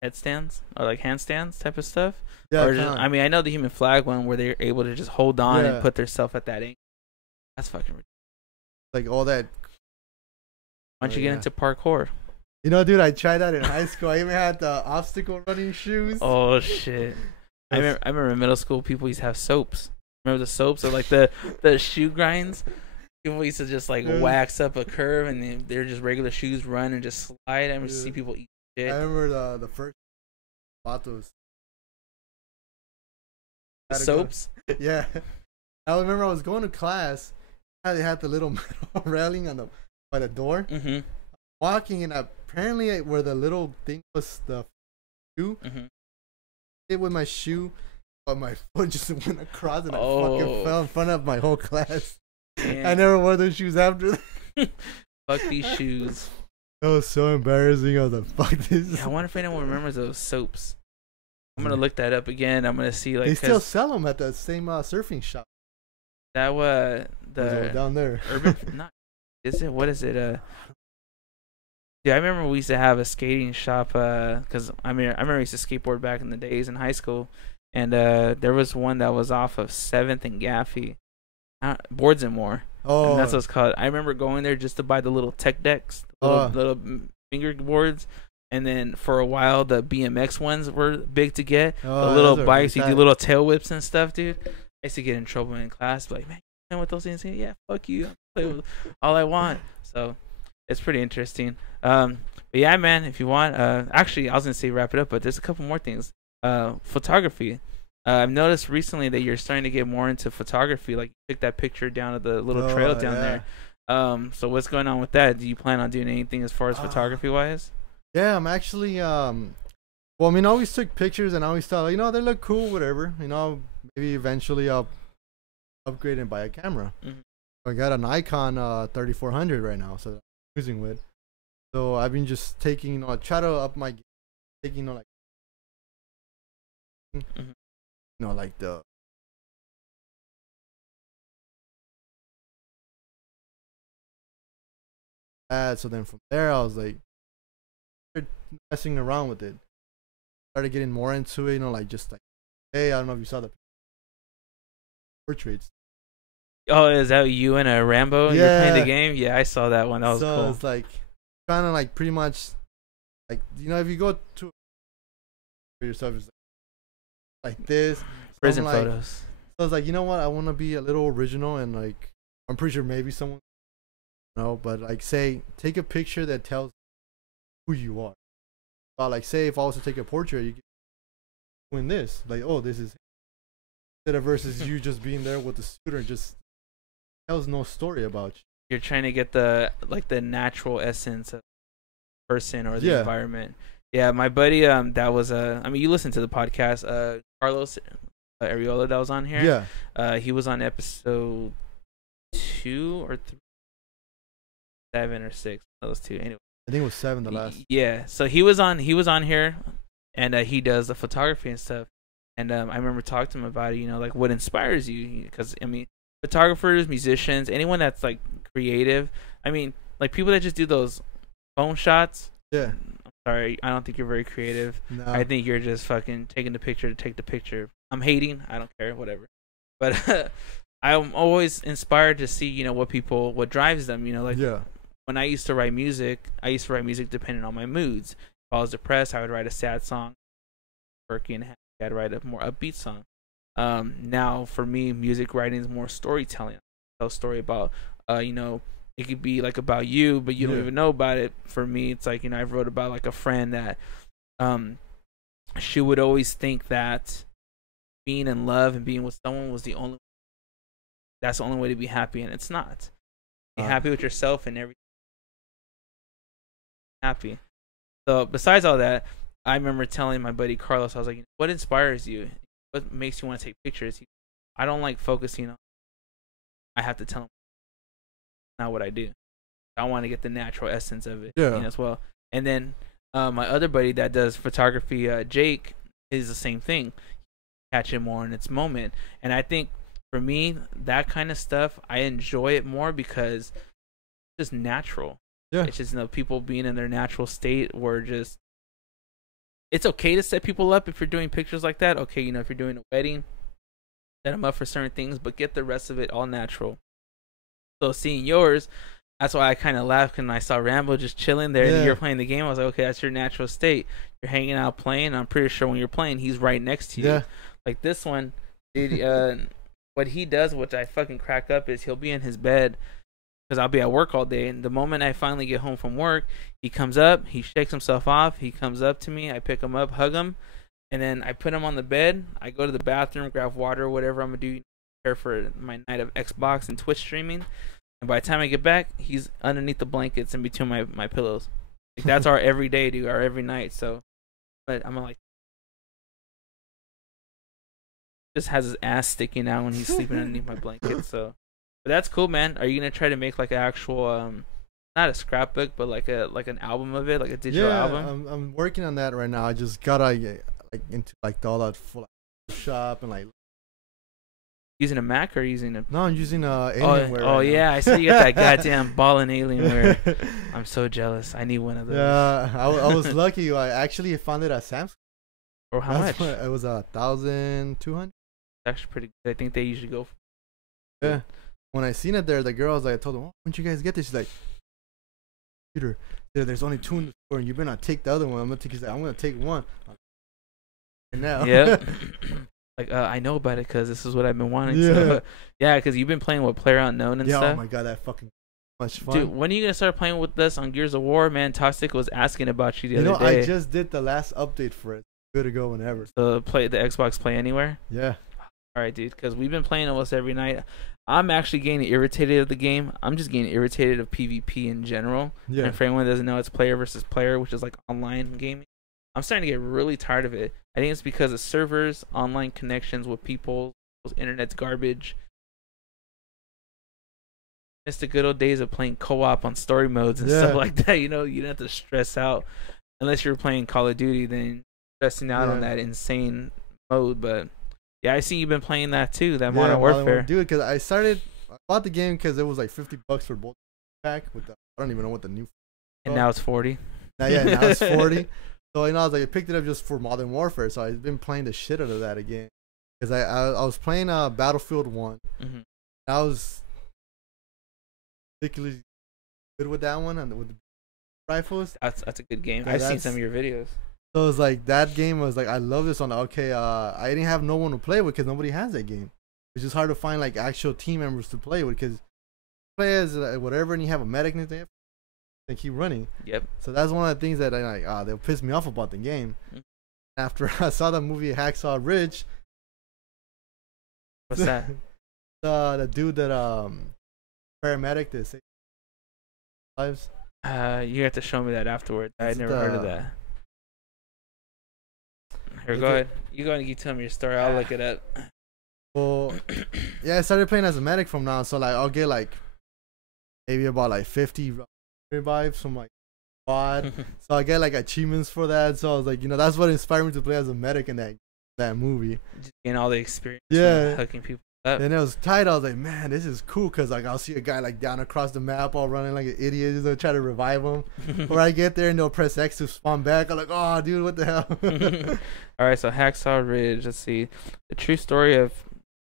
Headstands or like handstands type of stuff. Yeah, or just, I know the human flag one where they're able to just hold on and put themselves at that angle. That's fucking ridiculous. Like all that. Why don't you get into parkour? Dude, I tried that in high school. I even had the obstacle running shoes. Oh shit! I remember in middle school people used to have soaps. Remember the soaps or like the shoe grinds? People used to just like wax up a curve and they're just regular shoes, run and just slide. I remember see people eat shit. I remember the first bought those soaps. Yeah, I remember I was going to class. They had the little metal railing by the door. Walking and apparently where the little thing was the shoe. Hit with my shoe, but my foot just went across and I fucking fell in front of my whole class. Damn. I never wore those shoes after that. Fuck these shoes. That was so embarrassing. I was like, fuck this. Yeah, I wonder if anyone remembers those soaps. I'm gonna look that up again. I'm gonna see like they still sell them at the same surfing shop. That down there. Urban not is it? What is it? Yeah, I remember we used to have a skating shop. Cause I remember I used to skateboard back in the days in high school, and there was one that was off of 7th and Gaffey, Boards and More. Oh, and that's what it's called. I remember going there just to buy the little tech decks, little finger boards, and then for a while the BMX ones were big to get. The little bikes, you do little tail whips and stuff, dude. I used to get in trouble in class, like, man, you know what those things? Yeah, fuck you. I play with all I want. So it's pretty interesting. But yeah, man, if you want, actually, I was gonna say wrap it up, but there's a couple more things. Photography. I've noticed recently that you're starting to get more into photography. Like you took that picture down of the little trail down there. So what's going on with that? Do you plan on doing anything as far as photography wise? Yeah, I'm actually. Well, I mean, I always took pictures and I always thought, they look cool, whatever. maybe eventually I'll upgrade and buy a camera. Mm-hmm. I got an Icon 3400 right now, so I'm using with. So I've been just taking, I try to up my, taking, like, like the. So then from there, I was like, messing around with it. Started getting more into it, like just like, hey, I don't know if you saw the portraits. Oh, is that you and a Rambo? Yeah. You're playing the game? Yeah, I saw that one. That was cool. It's like trying to like pretty much like if you go to for yourself, it's like this Prison like, photos. So I was like, you know what? I want to be a little original and like I'm pretty sure maybe someone, but like say take a picture that tells who you are. Like say if I was to take a portrait, you win this. Like, oh, this is instead of versus you just being there with the suit and just tells no story about you. You're trying to get the natural essence of the person or the environment. Yeah, my buddy, that was I mean, you listened to the podcast, Carlos Ariola that was on here. Yeah. He was on episode 2 or 3, 7 or 6. Those two. Anyway. I think it was 7 the last. Yeah, so he was on here, and he does the photography and stuff. And I remember talking to him about it, like what inspires you, because I mean, photographers, musicians, anyone that's like creative. I mean, like people that just do those phone shots. Yeah. I'm sorry, I don't think you're very creative. No. I think you're just fucking taking the picture to take the picture. I'm hating. I don't care. Whatever. But I'm always inspired to see, what drives them. Like. Yeah. When I used to write music, depending on my moods. If I was depressed, I would write a sad song. Quirky and happy, I'd write a more upbeat song. Now for me, music writing is more storytelling. Tell a story about, it could be like about you, but you don't even know about it. For me, it's like, I wrote about like a friend that, she would always think that being in love and being with someone was that's the only way to be happy, and it's not. Be happy with yourself and everything. Happy. So besides all that, I remember telling my buddy Carlos, I was like, what inspires you? What makes you want to take pictures? I don't like focusing on, I have to tell him not what I do. I want to get the natural essence of it as well. And then my other buddy that does photography, Jake, is the same thing. Catch it more in its moment. And I think for me, that kind of stuff, I enjoy it more because it's just natural. Yeah. It's just, people being in their natural state, or just, it's okay to set people up if you're doing pictures like that. Okay, if you're doing a wedding, set them up for certain things, but get the rest of it all natural. So seeing yours, that's why I kind of laughed when I saw Rambo just chilling there and you're playing the game. I was like, okay, that's your natural state. You're hanging out playing. I'm pretty sure when you're playing, he's right next to you. Yeah. Like this one, dude, what he does, which I fucking crack up, is he'll be in his bed, because I'll be at work all day, and the moment I finally get home from work, he comes up, he shakes himself off, he comes up to me, I pick him up, hug him, and then I put him on the bed. I go to the bathroom, grab water, whatever I'm gonna do, prepare for my night of Xbox and Twitch streaming, and by the time I get back, he's underneath the blankets in between my pillows. Like, that's our every day, dude, our every night. So, but I'm like, just has his ass sticking out when he's sleeping underneath my blanket. So. But that's cool, man. Are you gonna try to make like an actual, not a scrapbook, but like an album of it, like a digital album? I'm working on that right now. I just gotta get into all that full shop and like. Using a Mac or using a? No, I'm using Alienware. Oh right yeah, I see you got that goddamn ball in Alienware. I'm so jealous. I need one of those. Yeah, I was lucky. I actually found it at Samsung. Or how much? It was 1,200. Actually pretty good. I think they usually go. Yeah. When I seen it there, the girl was like, I told them, "Oh, when'd you guys get this?" She's like, "Peter, there's only 2 in the store, and you better not take the other one." I'm gonna take one. And now, yeah, like I know about it because this is what I've been wanting. Yeah, so, yeah, because you've been playing with PlayerUnknown and stuff. Oh my god, that fucking much fun. Dude, when are you gonna start playing with us on Gears of War? Man, Toxic was asking about you the other day. I just did the last update for it. Good to go whenever. So the Xbox Play Anywhere. Yeah. All right, dude, because we've been playing almost every night. I'm actually getting irritated of the game. I'm just getting irritated of PvP in general. Yeah. And for anyone that doesn't know, it's player versus player, which is like online gaming. I'm starting to get really tired of it. I think it's because of servers, online connections with people Internet's garbage. It's the good old days of playing co-op on story modes and stuff like that. You know, you don't have to stress out unless you're playing Call of Duty. Then stressing out on that insane mode. But yeah, I see you've been playing that too. That Modern Warfare, dude. Because I bought the game because it was like $50 for both pack. With the, I don't even know what the new. And now it's 40. Now it's 40. So you know, I was like, I picked it up just for Modern Warfare. So I've been playing the shit out of that again. Because I was playing Battlefield 1. Mm-hmm. I was particularly good with that one and with the rifles. That's a good game. I've seen some of your videos. So it was like that game was like, I love this one. Okay, I didn't have no one to play with because nobody has that game. It's just hard to find like actual team members to play with because play as whatever and you have a medic and they keep running. Yep. So that's one of the things that I like. They'll piss me off about the game. Mm-hmm. After I saw the movie Hacksaw Ridge. What's that? The dude that paramedic that saved lives. You have to show me that afterwards. I never heard of that. Here, go ahead. You go and you tell me your story. I'll look it up. Well, yeah, I started playing as a medic from now, so like I'll get like maybe about like 50 revives from like squad. So I get like achievements for that. So I was like, you know, that's what inspired me to play as a medic in that movie. Just getting all the experience. Yeah, hooking people up. And it was tight. I was like, man, this is cool because like I'll see a guy like down across the map all running like an idiot, just try to revive him. Or I get there and they'll press X to spawn back. I'm like, oh, dude, what the hell? All right, so Hacksaw Ridge. Let's see, the true story of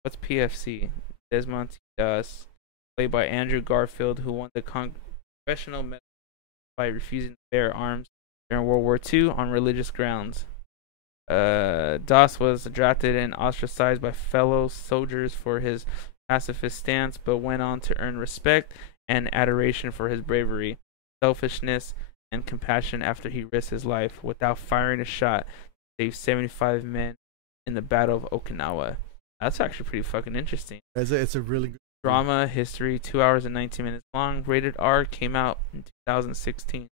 what's PFC. Desmond Diaz, played by Andrew Garfield, who won the Congressional Medal by refusing to bear arms during World War II on religious grounds. Das was drafted and ostracized by fellow soldiers for his pacifist stance, but went on to earn respect and adoration for his bravery, selfishness, and compassion after he risked his life without firing a shot to save 75 men in the Battle of Okinawa. That's actually pretty fucking interesting. It's a really good drama history, 2 hours and 19 minutes long. Rated R, came out in 2016.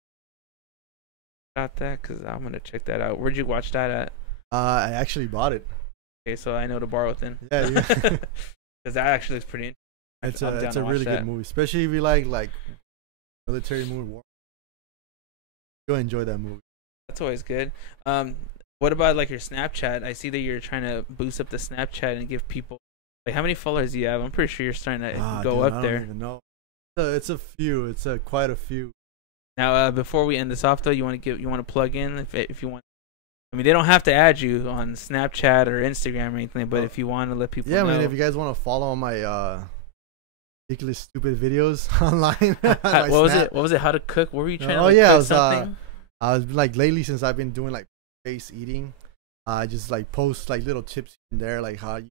Got that? Because I'm going to check that out. Where'd you watch that at? I actually bought it. Okay, so I know to borrow it then. Yeah. Because that actually looks pretty interesting. It's a really good movie, especially if you like military movie war. You'll enjoy that movie. That's always good. What about like your Snapchat? I see that you're trying to boost up the Snapchat and give people like, how many followers do you have? I'm pretty sure you're starting to go up there. I don't even know. It's a few. It's quite a few. Now, before we end this off, though, you want to plug in if you want. I mean, they don't have to add you on Snapchat or Instagram or anything, but if you want to let people know. Yeah, I mean, if you guys want to follow my ridiculous, stupid videos online. What was it? How to cook? What were you trying to cook something? I was like, lately, since I've been doing like face eating, I just like post like little tips in there, like how you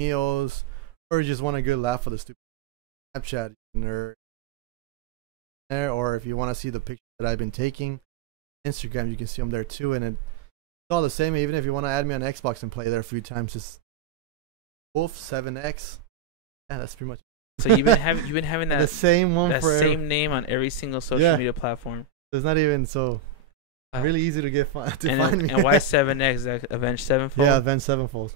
meals, or you just want a good laugh for the stupid Snapchat nerd there, or if you want to see the pictures that I've been taking, Instagram, you can see them there too, and it's all the same. Even if you want to add me on Xbox and play there a few times, just Wolf7X. Yeah, that's pretty much. So you've been having that the same one, that same name on every single social media platform. It's not even so really easy to find me. And why 7X? Like Avenged Sevenfold? Yeah, Avenged Sevenfold.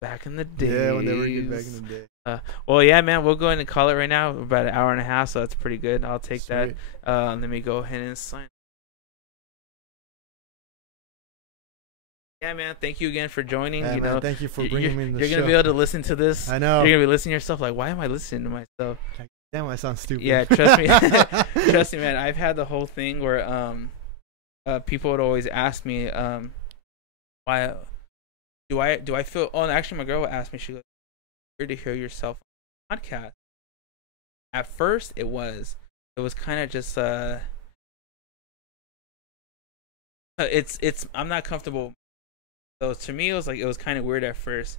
Back in the day. Yeah, when they were good back in the day. Well, yeah, man, we'll go ahead and call it right now. We're about an hour and a half, so that's pretty good. I'll take that. Let me go ahead and sign. Yeah, man, thank you again for joining. Yeah, man, thank you for bringing me in the show. You're going to be able to listen to this. I know. You're going to be listening to yourself like, why am I listening to myself? Damn, I sound stupid. Yeah, trust me. Trust me, man. I've had the whole thing where people would always ask me why do I feel, oh, and actually my girl would ask me, she goes, weird to hear yourself on a podcast. At first it was kind of just it's I'm not comfortable. So to me, it was kind of weird at first.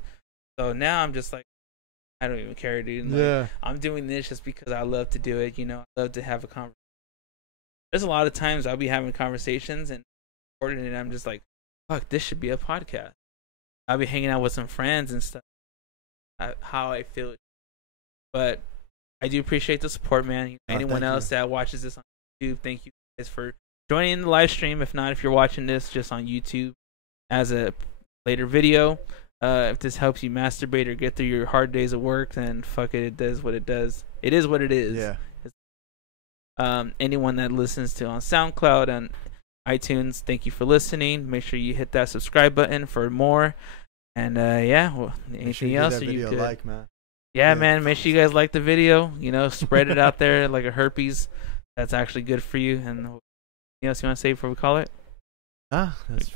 So now I'm just like, I don't even care, dude. Like, I'm doing this just because I love to do it. You know, I love to have a conversation. There's a lot of times I'll be having conversations and recording it, and I'm just like, fuck, this should be a podcast. I'll be hanging out with some friends and stuff. How I feel. But I do appreciate the support, man. Anyone else that watches this on YouTube, thank you guys for joining the live stream. If not, if you're watching this just on YouTube as a later video, If this helps you masturbate or get through your hard days of work, then fuck it. It does what it does. It is what it is. Yeah. Anyone that listens to on SoundCloud and iTunes, thank you for listening. Make sure you hit that subscribe button for more. And yeah, well, anything else? That video like, man. Yeah, man. Make sure you guys like the video. You know, spread it out there like a herpes. That's actually good for you. And anything else you want to say before we call it? That's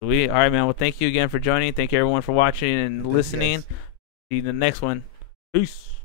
All right, man. Well, thank you again for joining. Thank you everyone for watching and listening. See you in the next one. Peace.